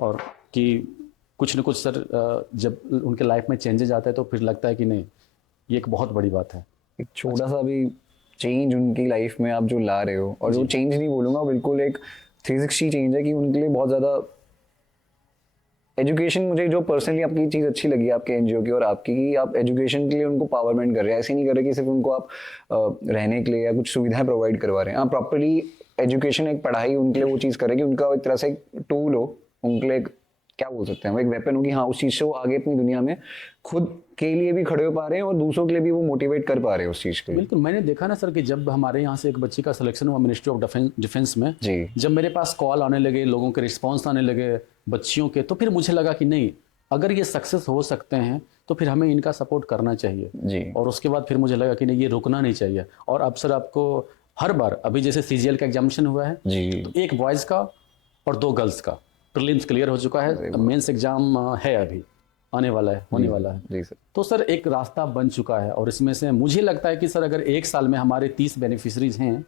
और कि कुछ न कुछ सर, जब उनके लाइफ में चेंजेज आता है तो फिर लगता है कि नहीं, ये एक बहुत बड़ी बात है। एक छोटा सा भी चेंज उनकी लाइफ में आप जो ला रहे हो, और वो चेंज नहीं बोलूँगा, बिल्कुल एक 360 चेंज है कि उनके लिए बहुत ज़्यादा एजुकेशन, मुझे जो पर्सनली आपकी चीज़ अच्छी लगी आपके एनजीओ की और आपकी, कि आप एजुकेशन के लिए उनको पावरमेंट कर रहे हैं। ऐसे नहीं कर रहे कि सिर्फ उनको आप रहने के लिए या कुछ सुविधाएं प्रोवाइड करवा रहे हैं। आप प्रॉपरली एजुकेशन, एक पढ़ाई उनके लिए वो चीज़ करें कि उनका एक तरह से एक टूल हो, उनके लिए क्या बोल सकते हैं, वो एक वेपन हो कि हाँ उस चीज़ से वो आगे अपनी दुनिया में खुद के लिए भी खड़े हो पा रहे हैं और दूसरों के लिए भी वो मोटिवेट कर पा रहे हैं उस चीज़ के लिए। बिल्कुल, मैंने देखा ना सर कि जब हमारे यहाँ से एक बच्ची का सिलेक्शन हुआ मिनिस्ट्री ऑफ डिफेंस में, जी। जब मेरे पास कॉल आने लगे, लोगों के रिस्पॉन्स आने लगे बच्चियों के, तो फिर मुझे लगा कि नहीं, अगर ये सक्सेस हो सकते हैं तो फिर हमें इनका सपोर्ट करना चाहिए। जी। और उसके बाद फिर मुझे लगा कि नहीं, ये रुकना नहीं चाहिए। और अब सर आपको हर बार, अभी जैसे सीजीएल का एग्जामिनेशन हुआ है, जी। तो एक बॉयज़ का और 2 गर्ल्स का प्रीलिम्स क्लियर हो चुका है, मेंस एग्जाम है अभी आने वाला है, होने वाला है। जी सर। तो सर एक रास्ता बन चुका है, और इसमें से मुझे लगता है कि सर अगर 1 साल में हमारे 30 बेनिफिशरीज हैं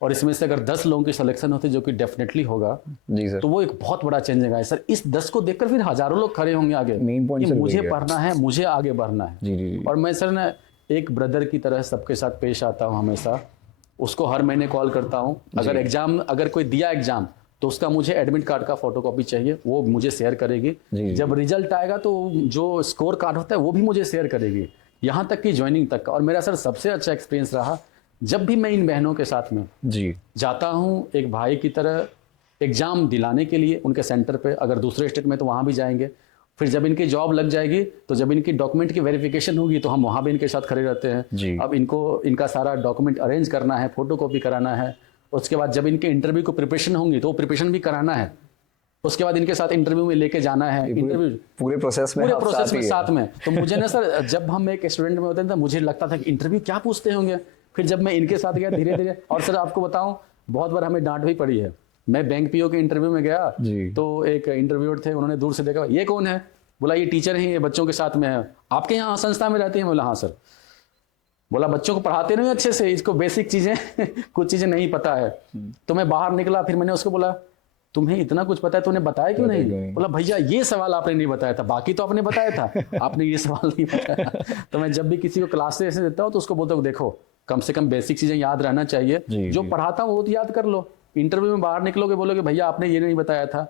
और इसमें से अगर 10 लोगों की सिलेक्शन होती, जो कि डेफिनेटली होगा, जी सर। तो वो एक बहुत बड़ा चेंज है सर। इस 10 को देखकर फिर हजारों लोग खड़े होंगे आगे, मेन पॉइंट कि सर मुझे वही है। पढ़ना है, मुझे आगे बढ़ना है। जी जी जी। और मैं सर ना एक ब्रदर की तरह सबके साथ पेश आता हूँ हमेशा। उसको हर महीने कॉल करता हूँ। अगर एग्जाम, अगर कोई दिया एग्जाम, तो उसका मुझे एडमिट कार्ड का फोटोकॉपी चाहिए, वो मुझे शेयर करेगी। जी। जब रिजल्ट आएगा तो जो स्कोर कार्ड होता है वो भी मुझे शेयर करेगी, यहाँ तक कि ज्वाइनिंग तक का। और मेरा सर सबसे अच्छा एक्सपीरियंस रहा, जब भी मैं इन बहनों के साथ में जी जाता हूँ एक भाई की तरह एग्ज़ाम दिलाने के लिए उनके सेंटर पे, अगर दूसरे स्टेट में तो वहाँ भी जाएंगे। फिर जब इनकी जॉब लग जाएगी तो जब इनकी डॉक्यूमेंट की वेरिफिकेशन होगी तो हम वहाँ भी इनके साथ खड़े रहते हैं। जी। अब इनको इनका सारा डॉक्यूमेंट अरेंज करना है, फोटोकॉपी कराना है। उसके बाद जब इनके इंटरव्यू को प्रिपरेशन होंगी तो वो प्रिपरेशन भी कराना है। उसके बाद इनके साथ इंटरव्यू में लेके जाना है, इंटरव्यू पूरे प्रोसेस में, पूरे प्रोसेस में साथ में। तो मुझे ना सर, जब हम एक स्टूडेंट में होते हैं तो मुझे लगता था कि इंटरव्यू क्या पूछते होंगे। फिर जब मैं इनके साथ गया धीरे धीरे, और सर आपको बताऊं, बहुत बार हमें डांट भी पड़ी है। मैं बैंक पीओ के इंटरव्यू में गया जी। तो एक इंटरव्यूअर थे, उन्होंने दूर से देखा, ये कौन है? बोला ये टीचर हैं, ये बच्चों के साथ में है। आपके यहाँ संस्था में रहते हैं? बोला हाँ सर। बोला बच्चों को पढ़ाते नहीं अच्छे से, इसको बेसिक चीजें कुछ चीजें नहीं पता है। तो मैं बाहर निकला, फिर मैंने उसको बोला तुम्हें इतना कुछ पता है, तूने बताया क्यों नहीं? बोला भैया ये सवाल आपने नहीं बताया था, बाकी तो आपने बताया था, आपने ये सवाल नहीं बताया। तो मैं जब भी किसी को क्लास से ऐसे देता हूँ तो उसको बोलता हूँ देखो कम से कम बेसिक चीजें याद रहना चाहिए, जो पढ़ाता हूँ वो तो याद कर लो। इंटरव्यू में बाहर निकलोगे बोलोगे भैया आपने ये नहीं बताया था,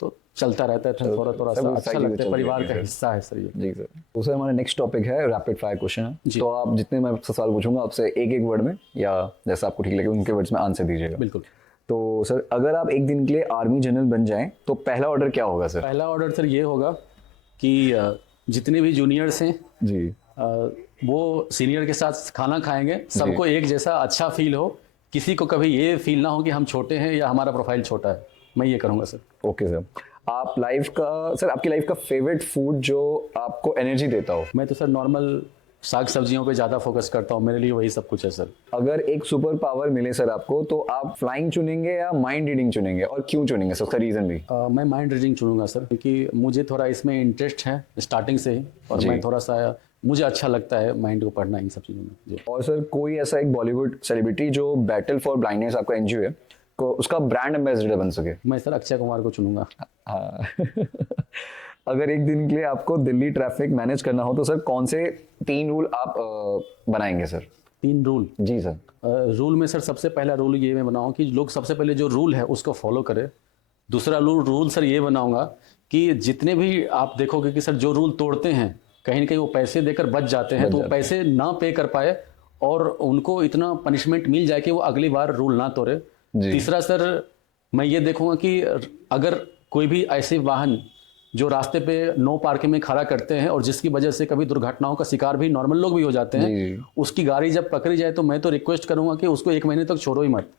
तो चलता रहता है, थोड़ा थोड़ा सा अच्छा लगता है, परिवार का हिस्सा है सर ये। जी सर। तो सर हमारा नेक्स्ट टॉपिक है रैपिड फायर क्वेश्चन है। जी। तो आप जितने मैं आपसे सवाल पूछूंगा आपसे एक एक वर्ड में या जैसा आपको ठीक लगे उनके वर्ड्स में आंसर दीजिएगा। बिल्कुल। तो सर अगर आप एक दिन के लिए आर्मी जनरल बन जाएं तो पहला ऑर्डर क्या होगा सर? पहला ऑर्डर सर ये होगा कि जितने भी जूनियर्स हैं जी। वो सीनियर के साथ खाना खाएंगे, सबको एक जैसा अच्छा फील हो, किसी को कभी ये फील ना हो कि हम छोटे हैं या हमारा प्रोफाइल छोटा है। मैं ये करूँगा सर। Okay sir. आप लाइफ का, सर आपकी लाइफ का फेवरेट फूड जो आपको एनर्जी देता हो? मैं तो सर नॉर्मल साग सब्जियों पे ज़्यादा फोकस करता हूँ, मेरे लिए वही सब कुछ है सर। अगर एक सुपर पावर मिले सर आपको तो आप फ्लाइंग चुनेंगे या माइंड रीडिंग चुनेंगे, और क्यों चुनेंगे सर? उसका रीजन भी। मैं माइंड रीडिंग चुनूंगा सर, क्योंकि मुझे थोड़ा इसमें इंटरेस्ट है स्टार्टिंग से ही, और मैं थोड़ा सा, मुझे अच्छा लगता है माइंड को पढ़ना इन सब चीज़ों में जी। और सर कोई ऐसा एक बॉलीवुड सेलिब्रिटी जो बैटल फॉर ब्लाइंडनेस आपका एनजीओ है को उसका ब्रांड एम्बेसडर बन सके? मैं सर अक्षय कुमार को चुनूंगा। हाँ। अगर एक दिन के लिए आपको दिल्ली ट्रैफिक मैनेज करना हो तो सर कौन से 3 रूल आप बनाएंगे सर? 3 रूल? जी सर। रूल में सर सबसे पहला रूल ये मैं बनाऊँ कि लोग सबसे पहले जो रूल है उसको फॉलो करें। दूसरा रूल सर ये बनाऊंगा कि जितने भी आप देखोगे कि सर जो रूल तोड़ते हैं कहीं ना कहीं वो पैसे देकर बच जाते हैं, तो वो पैसे ना पे कर पाए और उनको इतना पनिशमेंट मिल जाए कि वो अगली बार रूल ना तोड़े। तीसरा सर मैं ये देखूंगा कि अगर कोई भी ऐसे वाहन जो रास्ते पे नो पार्किंग में खड़ा करते हैं और जिसकी वजह से कभी दुर्घटनाओं का शिकार भी नॉर्मल लोग भी हो जाते हैं, उसकी गाड़ी जब पकड़ी जाए तो मैं तो रिक्वेस्ट करूंगा कि उसको 1 महीने तक छोड़ो ही मत,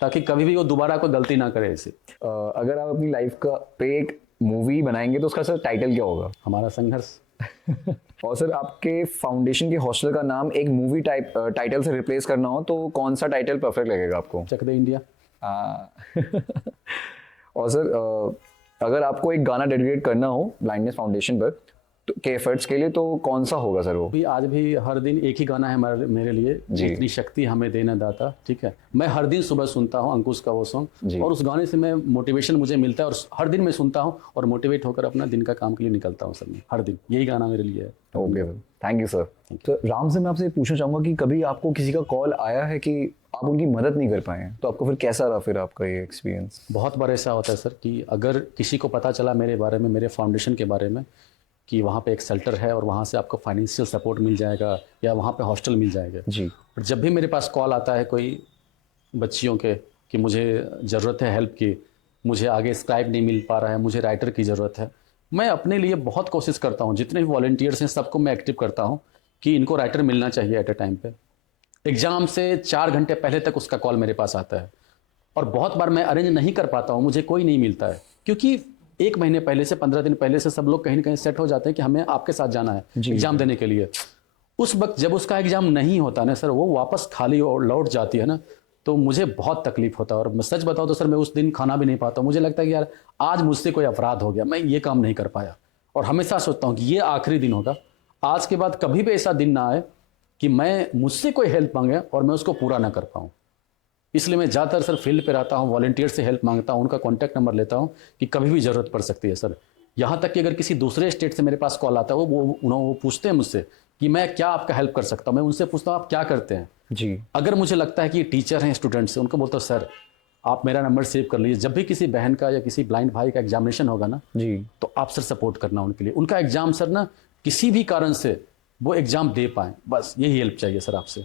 ताकि कभी भी वो दोबारा कोई गलती ना करे ऐसे। अगर आप अपनी लाइफ का पे एक मूवी बनाएंगे तो उसका सर टाइटल क्या होगा? हमारा संघर्ष। और सर आपके फाउंडेशन के हॉस्टल का नाम एक मूवी टाइटल से रिप्लेस करना हो तो कौन सा टाइटल परफेक्ट लगेगा आपको? चक दे इंडिया। और सर अगर आपको एक गाना डेडिकेट करना हो ब्लाइंडनेस फाउंडेशन पर के एफर्ट्स के लिए, तो कौन सा होगा सर वो? भी आज भी हर दिन एक ही गाना है मेरे लिए, जी। इतनी शक्ति हमें देना दाता, ठीक है। मैं हर दिन सुबह सुनता हूँ अंकुश का वो जी। सॉन्ग, और उस गाने से मैं मोटिवेशन मुझे मिलता है, और हर दिन मैं सुनता हूँ और मोटिवेट होकर अपना दिन का काम के लिए निकलता हूँ सर। मैं हर दिन यही गाना मेरे लिए है। Okay sir, thank you sir. तो राम से मैं आपसे पूछना चाहूंगा कि कभी आपको किसी का कॉल आया है कि आप उनकी मदद नहीं कर पाए, तो आपको फिर कैसा रहा फिर आपका ये एक्सपीरियंस? बहुत बार ऐसा होता है सर कि अगर किसी को पता चला मेरे बारे में, मेरे फाउंडेशन के बारे में, कि वहाँ पे एक शेल्टर है और वहाँ से आपको फाइनेंशियल सपोर्ट मिल जाएगा या वहाँ पे हॉस्टल मिल जाएगा जी। और जब भी मेरे पास कॉल आता है कोई बच्चियों के कि मुझे ज़रूरत है हेल्प की, मुझे आगे स्क्राइब नहीं मिल पा रहा है, मुझे राइटर की ज़रूरत है, मैं अपने लिए बहुत कोशिश करता हूँ, जितने भी वॉलंटियर्स हैं सबको मैं एक्टिव करता हूँ कि इनको राइटर मिलना चाहिए एट ए टाइम पे। एग्ज़ाम से 4 घंटे पहले तक उसका कॉल मेरे पास आता है, और बहुत बार मैं अरेंज नहीं कर पाता हूँ, मुझे कोई नहीं मिलता है, क्योंकि 1 महीने पहले से 15 दिन पहले से सब लोग कहीं ना कहीं सेट हो जाते हैं कि हमें आपके साथ जाना है एग्ज़ाम देने के लिए। उस वक्त जब उसका एग्ज़ाम नहीं होता ना सर, वो वापस खाली और लौट जाती है ना, तो मुझे बहुत तकलीफ होता है। और मैं सच बताऊँ तो सर, मैं उस दिन खाना भी नहीं पाता हूँ। मुझे लगता है कि यार आज मुझसे कोई अपराध हो गया, मैं ये काम नहीं कर पाया, और हमेशा सोचता हूँ कि ये आखिरी दिन होगा, आज के बाद कभी भी ऐसा दिन ना आए कि मैं मुझसे कोई हेल्प मांगे और मैं उसको पूरा ना कर पाऊँ। इसलिए मैं ज़्यादातर सर फील्ड पे रहता हूँ, वॉलंटियर से हेल्प मांगता हूँ, उनका कॉन्टैक्ट नंबर लेता हूँ कि कभी भी ज़रूरत पड़ सकती है सर। यहाँ तक कि अगर किसी दूसरे स्टेट से मेरे पास कॉल आता है, वो पूछते हैं मुझसे कि मैं क्या आपका हेल्प कर सकता हूँ, मैं उनसे पूछता हूँ आप क्या करते हैं जी। अगर मुझे लगता है कि ये टीचर हैं स्टूडेंट से, उनको बोलता हूँ सर आप मेरा नंबर सेव कर लीजिए, जब भी किसी बहन का या किसी ब्लाइंड भाई का एग्जामिनेशन होगा ना जी। तो आप सर सपोर्ट करना उनके लिए, उनका एग्जाम सर ना किसी भी कारण से वो एग्ज़ाम दे पाएँ, बस यही हेल्प चाहिए सर आपसे।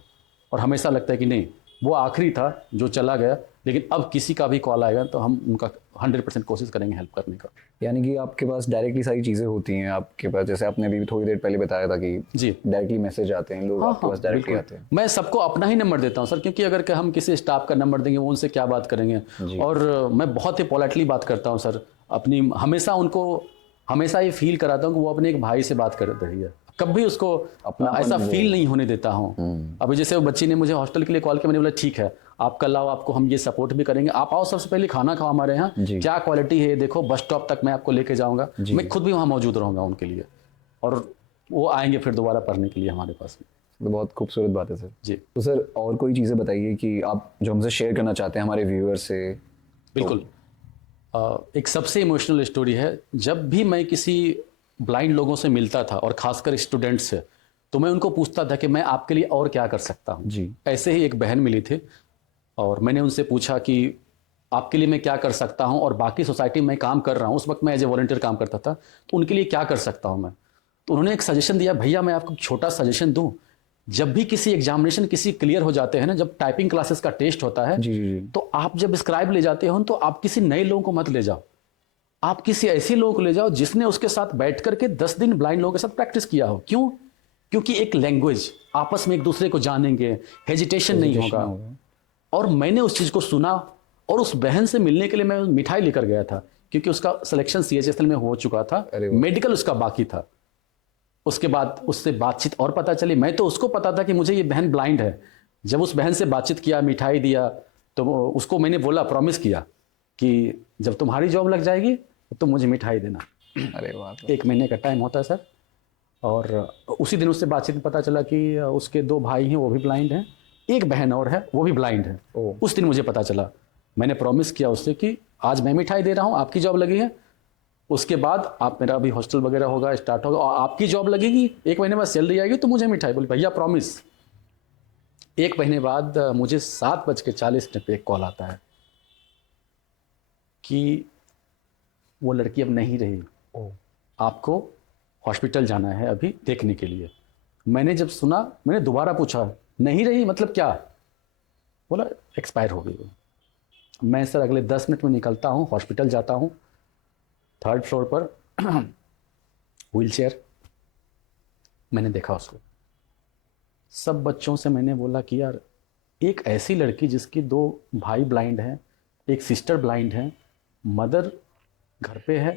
और हमेशा लगता है कि नहीं, वो आखिरी था जो चला गया, लेकिन अब किसी का भी कॉल आएगा तो हम उनका 100% कोशिश करेंगे हेल्प करने का। यानी कि आपके पास डायरेक्टली सारी चीज़ें होती हैं आपके पास, जैसे आपने अभी थोड़ी देर पहले बताया था कि जी डायरेक्टली मैसेज आते हैं, लोग आपके पास डायरेक्टली आते हैं। मैं सबको अपना ही नंबर देता हूँ सर, क्योंकि अगर कि हम किसी स्टाफ का नंबर देंगे वो उनसे क्या बात करेंगे, और मैं बहुत ही पोलाइटली बात करता हूँ सर अपनी, हमेशा उनको हमेशा ये फील कराता हूँ कि वो अपने एक भाई से बात कर रही है, कभी उसको ऐसा फील नहीं होने देता हूँ। अभी जैसे वो बच्ची ने मुझे हॉस्टल के लिए कॉल किया, मैंने बोला ठीक है आप कल आओ, आपको हम ये सपोर्ट भी करेंगे, आप आओ, सबसे पहले खाना खाओ हमारे यहाँ, क्या क्वालिटी है देखो, बस स्टॉप तक मैं आपको लेके जाऊँगा, मैं खुद भी वहाँ मौजूद रहूँगा उनके लिए, और वो आएंगे फिर दोबारा पढ़ने के लिए हमारे पास में। तो बहुत खूबसूरत बात है सर जी। तो सर और कोई चीज़ें बताइए कि आप जो हमसे शेयर करना चाहते हैं हमारे व्यूअर्स से। बिल्कुल। एक सबसे इमोशनल स्टोरी है, जब भी मैं किसी ब्लाइंड लोगों से मिलता था और खासकर स्टूडेंट्स से, तो मैं उनको पूछता था कि मैं आपके लिए और क्या कर सकता हूँ जी। ऐसे ही एक बहन मिली थी और मैंने उनसे पूछा कि आपके लिए मैं क्या कर सकता हूँ, और बाकी सोसाइटी में काम कर रहा हूँ, उस वक्त मैं एज ए वॉलंटियर काम करता था, तो उनके लिए क्या कर सकता हूँ मैं। तो उन्होंने एक सजेशन दिया, भैया मैं आपको छोटा सजेशन दूँ, जब भी किसी एग्जामिनेशन किसी क्लियर हो जाते हैं ना, जब टाइपिंग क्लासेस का टेस्ट होता है, जी। तो आप जब स्क्राइब ले जाते हो तो आप किसी नए लोगों को मत ले जाओ, आप किसी ऐसे लोगों को ले जाओ जिसने उसके साथ बैठ करके 10 दिन ब्लाइंड लोगों के साथ प्रैक्टिस किया हो। क्यों? क्योंकि एक लैंग्वेज, आपस में एक दूसरे को जानेंगे, हेजिटेशन नहीं होगा। और मैंने उस चीज़ को सुना, और उस बहन से मिलने के लिए मैं मिठाई लेकर गया था, क्योंकि उसका सिलेक्शन CHSL में हो चुका था, मेडिकल उसका बाकी था। उसके बाद उससे बातचीत और पता चली, मैं तो उसको पता था कि मुझे ये बहन ब्लाइंड है। जब उस बहन से बातचीत किया, मिठाई दिया, तो उसको मैंने बोला, प्रॉमिस किया कि जब तुम्हारी जॉब लग जाएगी तो तुम मुझे मिठाई देना। अरे वाह। 1 महीने का टाइम होता है सर। और उसी दिन उससे बातचीत में पता चला कि उसके 2 भाई हैं, वो भी ब्लाइंड हैं, एक बहन और है वो भी ब्लाइंड है। उस दिन मुझे पता चला, मैंने प्रॉमिस किया उससे कि आज मैं मिठाई दे रहा हूँ, आपकी जॉब लगी है, उसके बाद आप मेरा अभी हॉस्टल वगैरह होगा, स्टार्ट होगा, और आपकी जॉब लगेगी, 1 महीने बाद सैलरी आएगी तो मुझे मिठाई। बोली भैया प्रॉमिस। 1 महीने बाद मुझे 7:40 पे एक कॉल आता है कि वो लड़की अब नहीं रही, आपको हॉस्पिटल जाना है अभी देखने के लिए। मैंने जब सुना, मैंने दोबारा पूछा, नहीं रही मतलब क्या? बोला एक्सपायर हो गई वो। मैं सर अगले 10 मिनट में निकलता हूँ, हॉस्पिटल जाता हूँ, 3rd फ्लोर पर व्हीलचेयर, मैंने देखा उसको। सब बच्चों से मैंने बोला कि यार एक ऐसी लड़की जिसकी 2 भाई ब्लाइंड हैं, एक सिस्टर ब्लाइंड है, मदर घर पे है,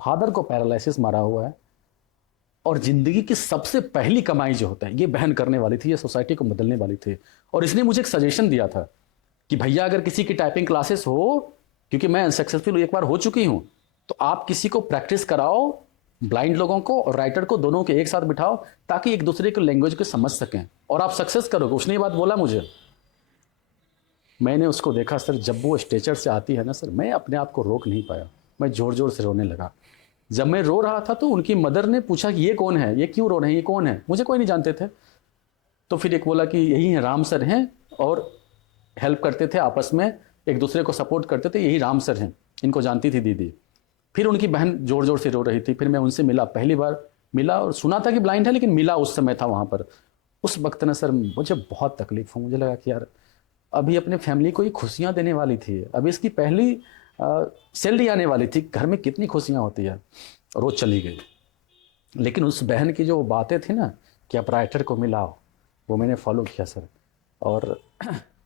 फादर को पैरालिसिस मारा हुआ है, और ज़िंदगी की सबसे पहली कमाई जो होता है ये बहन करने वाली थी, ये सोसाइटी को बदलने वाली थी। और इसने मुझे एक सजेशन दिया था कि भैया अगर किसी की टाइपिंग क्लासेस हो, क्योंकि मैं अनसक्सेसफुल एक बार हो चुकी हूँ, तो आप किसी को प्रैक्टिस कराओ, ब्लाइंड लोगों को और राइटर को दोनों को एक साथ बिठाओ ताकि एक दूसरे की लैंग्वेज को समझ सकें और आप सक्सेस करोगे। उसने ये बात बोला मुझे, मैंने उसको देखा सर, जब वो स्टेचर से आती है ना सर, मैं अपने आप को रोक नहीं पाया, मैं ज़ोर ज़ोर से रोने लगा। जब मैं रो रहा था तो उनकी मदर ने पूछा कि ये कौन है, ये क्यों रो रहे हैं, ये कौन है, मुझे कोई नहीं जानते थे। तो फिर एक बोला कि यही है राम सर हैं और हेल्प करते थे आपस में, एक दूसरे को सपोर्ट करते थे, यही राम सर हैं, इनको जानती थी दीदी। फिर उनकी बहन ज़ोर ज़ोर से रो रही थी, फिर मैं उनसे मिला, पहली बार मिला और सुना था कि ब्लाइंड है लेकिन मिला उस समय था वहाँ पर। उस वक्त ना सर मुझे बहुत तकलीफ हुई, मुझे लगा कि यार अभी अपने फैमिली को ये खुशियाँ देने वाली थी, अभी इसकी पहली सैलरी आने वाली थी, घर में कितनी खुशियाँ होती है, रोज चली गई। लेकिन उस बहन की जो बातें थी ना कि आप राइटर को मिलाओ, वो मैंने फॉलो किया सर। और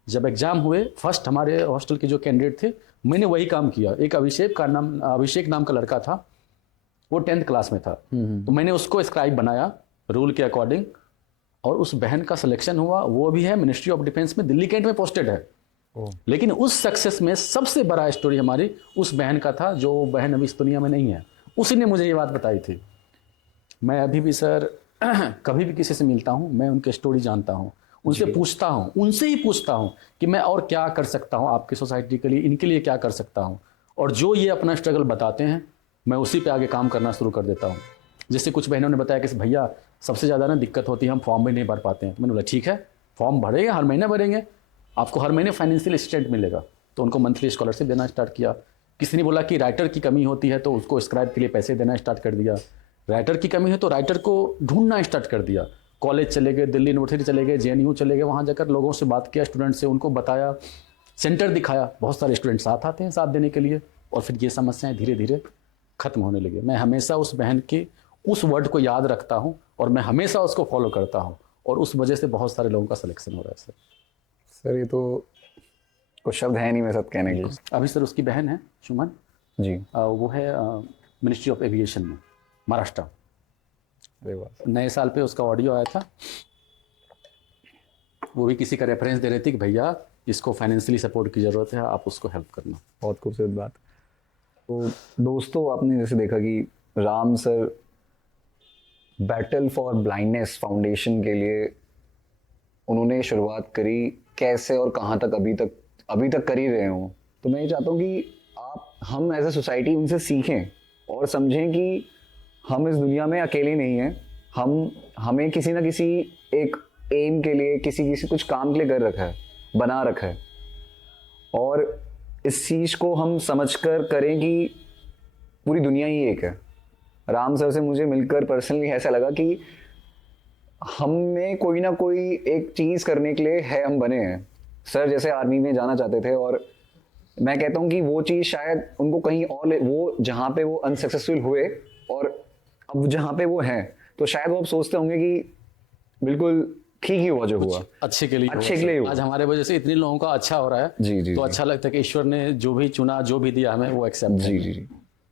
जब एग्ज़ाम हुए फर्स्ट हमारे हॉस्टल के जो कैंडिडेट थे, मैंने वही काम किया। एक अभिषेक नाम का लड़का था, वो 10th क्लास में था, तो मैंने उसको स्क्राइब बनाया रूल के अकॉर्डिंग और उस बहन का सिलेक्शन हुआ। वो भी है मिनिस्ट्री ऑफ डिफेंस में, दिल्ली कैंट में पोस्टेड है। लेकिन उस सक्सेस में सबसे बड़ा स्टोरी हमारी उस बहन का था, जो बहन अभी इस दुनिया में नहीं है। उसी ने मुझे ये बात बताई थी। मैं अभी भी सर कभी भी किसी से मिलता हूँ, मैं उनकी स्टोरी जानता हूँ, उनसे पूछता हूँ, उनसे ही पूछता हूँ कि मैं और क्या कर सकता हूँ आपकी सोसाइटी के लिए, इनके लिए क्या कर सकता हूँ। और जो ये अपना स्ट्रगल बताते हैं मैं उसी पे आगे काम करना शुरू कर देता हूँ। जैसे कुछ बहनों ने बताया कि भैया सबसे ज़्यादा ना दिक्कत होती है, हम फॉर्म भी नहीं भर पाते हैं। तो मैंने बोला ठीक है, फॉर्म भरेंगे, हर महीने भरेंगे, आपको हर महीने फाइनेंशियल असिस्टेंट मिलेगा। तो उनको मंथली स्कॉलरशिप देना स्टार्ट किया। किसी ने बोला कि राइटर की कमी होती है तो उसको स्क्राइब के लिए पैसे देना स्टार्ट कर दिया। राइटर की कमी है तो राइटर को ढूंढना स्टार्ट कर दिया। कॉलेज चले गए, दिल्ली यूनिवर्सिटी चले गए, JNU चले गए, वहाँ जाकर लोगों से बात किया, स्टूडेंट से, उनको बताया, सेंटर दिखाया। बहुत सारे स्टूडेंट साथ आते हैं साथ देने के लिए, और फिर ये समस्याएं धीरे धीरे खत्म होने लगी। मैं हमेशा उस बहन के उस वर्ड को याद रखता हूँ और मैं हमेशा उसको फॉलो करता हूँ, और उस वजह से बहुत सारे लोगों का सिलेक्शन हो रहा है सर ये तो कुछ शब्द है नहीं मेरे साथ कहने के लिए। अभी सर उसकी बहन है सुमन जी, वो है मिनिस्ट्री ऑफ एविएशन में, महाराष्ट्र। अरे वाह। नए साल पे उसका ऑडियो आया था, वो भी किसी का रेफरेंस दे रही थी कि भैया इसको फाइनेंशियली सपोर्ट की ज़रूरत है, आप उसको हेल्प करना। बहुत खूबसूरत बात। तो दोस्तों आपने जैसे देखा कि Ram sir battle for blindness foundation के लिए उन्होंने शुरुआत करी, कैसे और कहाँ तक अभी तक कर ही रहे हों। तो मैं ये चाहता हूँ कि हम एज ए सोसाइटी उनसे सीखें और समझें कि हम इस दुनिया में अकेले नहीं हैं। हमें किसी ना किसी एक एम के लिए, किसी कुछ काम के लिए बना रखा है, और इस चीज़ को हम समझकर करें कि पूरी दुनिया ही एक है। राम सर से मुझे मिलकर पर्सनली ऐसा लगा कि हमें कोई ना कोई एक चीज़ करने के लिए है, हम बने हैं। सर जैसे आर्मी में जाना चाहते थे, और मैं कहता हूँ कि वो चीज़ शायद उनको कहीं और, वो जहाँ पे वो अनसक्सेसफुल हुए और अब जहाँ पे वो हैं, तो शायद वो अब सोचते होंगे कि बिल्कुल ठीक ही हुआ जो हुआ, अच्छे के लिए हुआ। आज हमारे वजह से इतने लोगों का अच्छा हो रहा है। जी, तो अच्छा लगता है कि ईश्वर ने जो भी चुना, जो भी दिया हमें, वो एक्सेप्ट। जी।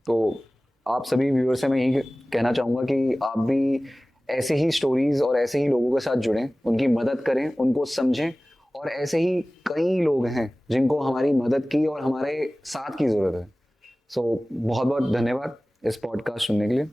तो आप सभी व्यूअर्स से मैं यही कहना चाहूँगा कि आप भी ऐसे ही स्टोरीज और ऐसे ही लोगों के साथ जुड़ें, उनकी मदद करें, उनको समझें, और ऐसे ही कई लोग हैं जिनको हमारी मदद की और हमारे साथ की ज़रूरत है। सो बहुत बहुत धन्यवाद इस पॉडकास्ट सुनने के लिए।